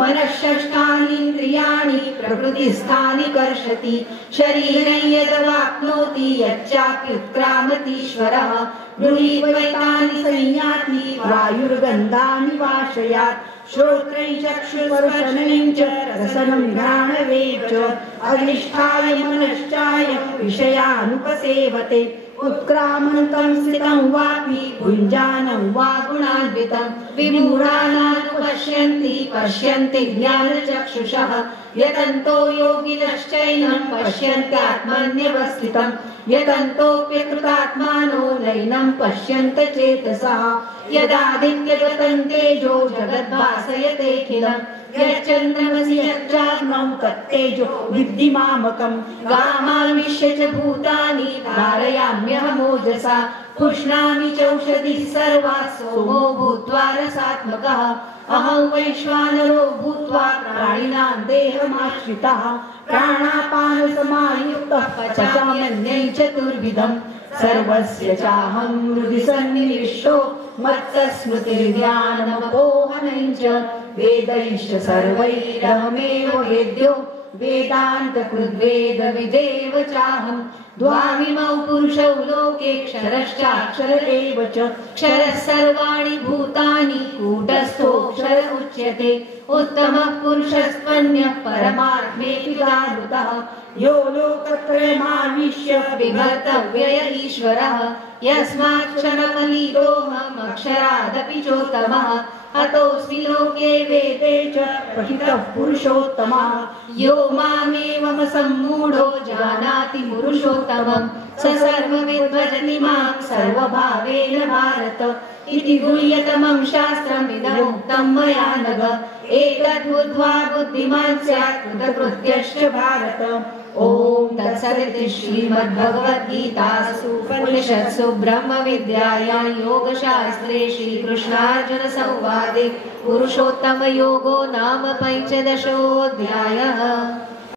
मनःषष्ठानीन्द्रियाणि प्रकृतिस्थानि कर्षति शरीरं यदवाप्नोति यच्चाप्युत्क्रामतीश्वरः गृहीत्वैतानि संयाति वायुर्गन्धानि वाशयात् श्रोत्रं चक्षुस्पर्शनं च रसनं घ्राणवे च अधिष्ठाय मनश्चायं विषयानुपसेवते उत्क्रामन्तं स्थितं वापि भुञ्जानं वा गुणान्वितं विमूढानानुपश्यन्ति पश्यन्ति ज्ञानचक्षुषः यतन्तो योगिनश्चैनं पश्यन्त्यात्मन्यवस्थितं यतन्तोऽप्यकृतात्मानो नैनं पश्यन्त चेतसः यदादित्यगतं तेजो जगद्भासयतेऽखिलं यच्चन्द्रमसि यच्चाग्नौ तत्तेजो विद्धि मामकं गामाविश्य च भूतानि धारयाम्यहमोजसा पुष्णामि चौषधिः सर्वाः सोमो भूत्वा रसात्मकः अहं वैश्वानरो भूत्वा प्राणिनां देहमाश्रितः प्राणापानसमायुक्तः पचाम्यन्नं चतुर्विधं सर्वस्य चाहं हृदि सन्निविष्टो मत्तस्मृतिर्ज्ञानमपोहनं च वेदैश्च सर्वैरहमेव वेद्यो वेदान्तकृद्वेदविदेव चाहं द्वाविमौ पुरुषौ लोके क्षरश्चाक्षर एव च क्षरः सर्वाणि भूतानि कूटस्थोऽक्षर उच्यते उत्तमः पुरुषस्त्वन्यः परमात्मेऽपि गारुतः यो लोकत्रयमाविश्य बिभर्तव्यय ईश्वरः यस्माक्षरमलीरोऽहम् अक्षरादपि चोत्तमः अतोऽस्मि लोके वेदे च प्रथितः पुरुषोत्तमः यो मामेवमसम्मूढो जानाति पुरुषोत्तमं स सर्वविद्भजति मां सर्वभावेन भारत इति गुह्यतमं शास्त्रमिदमुक्तं मया नघ एतद्बुद्ध्वा बुद्धिमान् स्यात् कृतकृत्यश्च भारत ॐ तत्सदिति श्रीमद्भगवद्गीतासु उपनिषत्सु ब्रह्मविद्यायां योगशास्त्रे श्रीकृष्णार्जुन संवादे पुरुषोत्तमयोगो नाम 15 अध्यायः।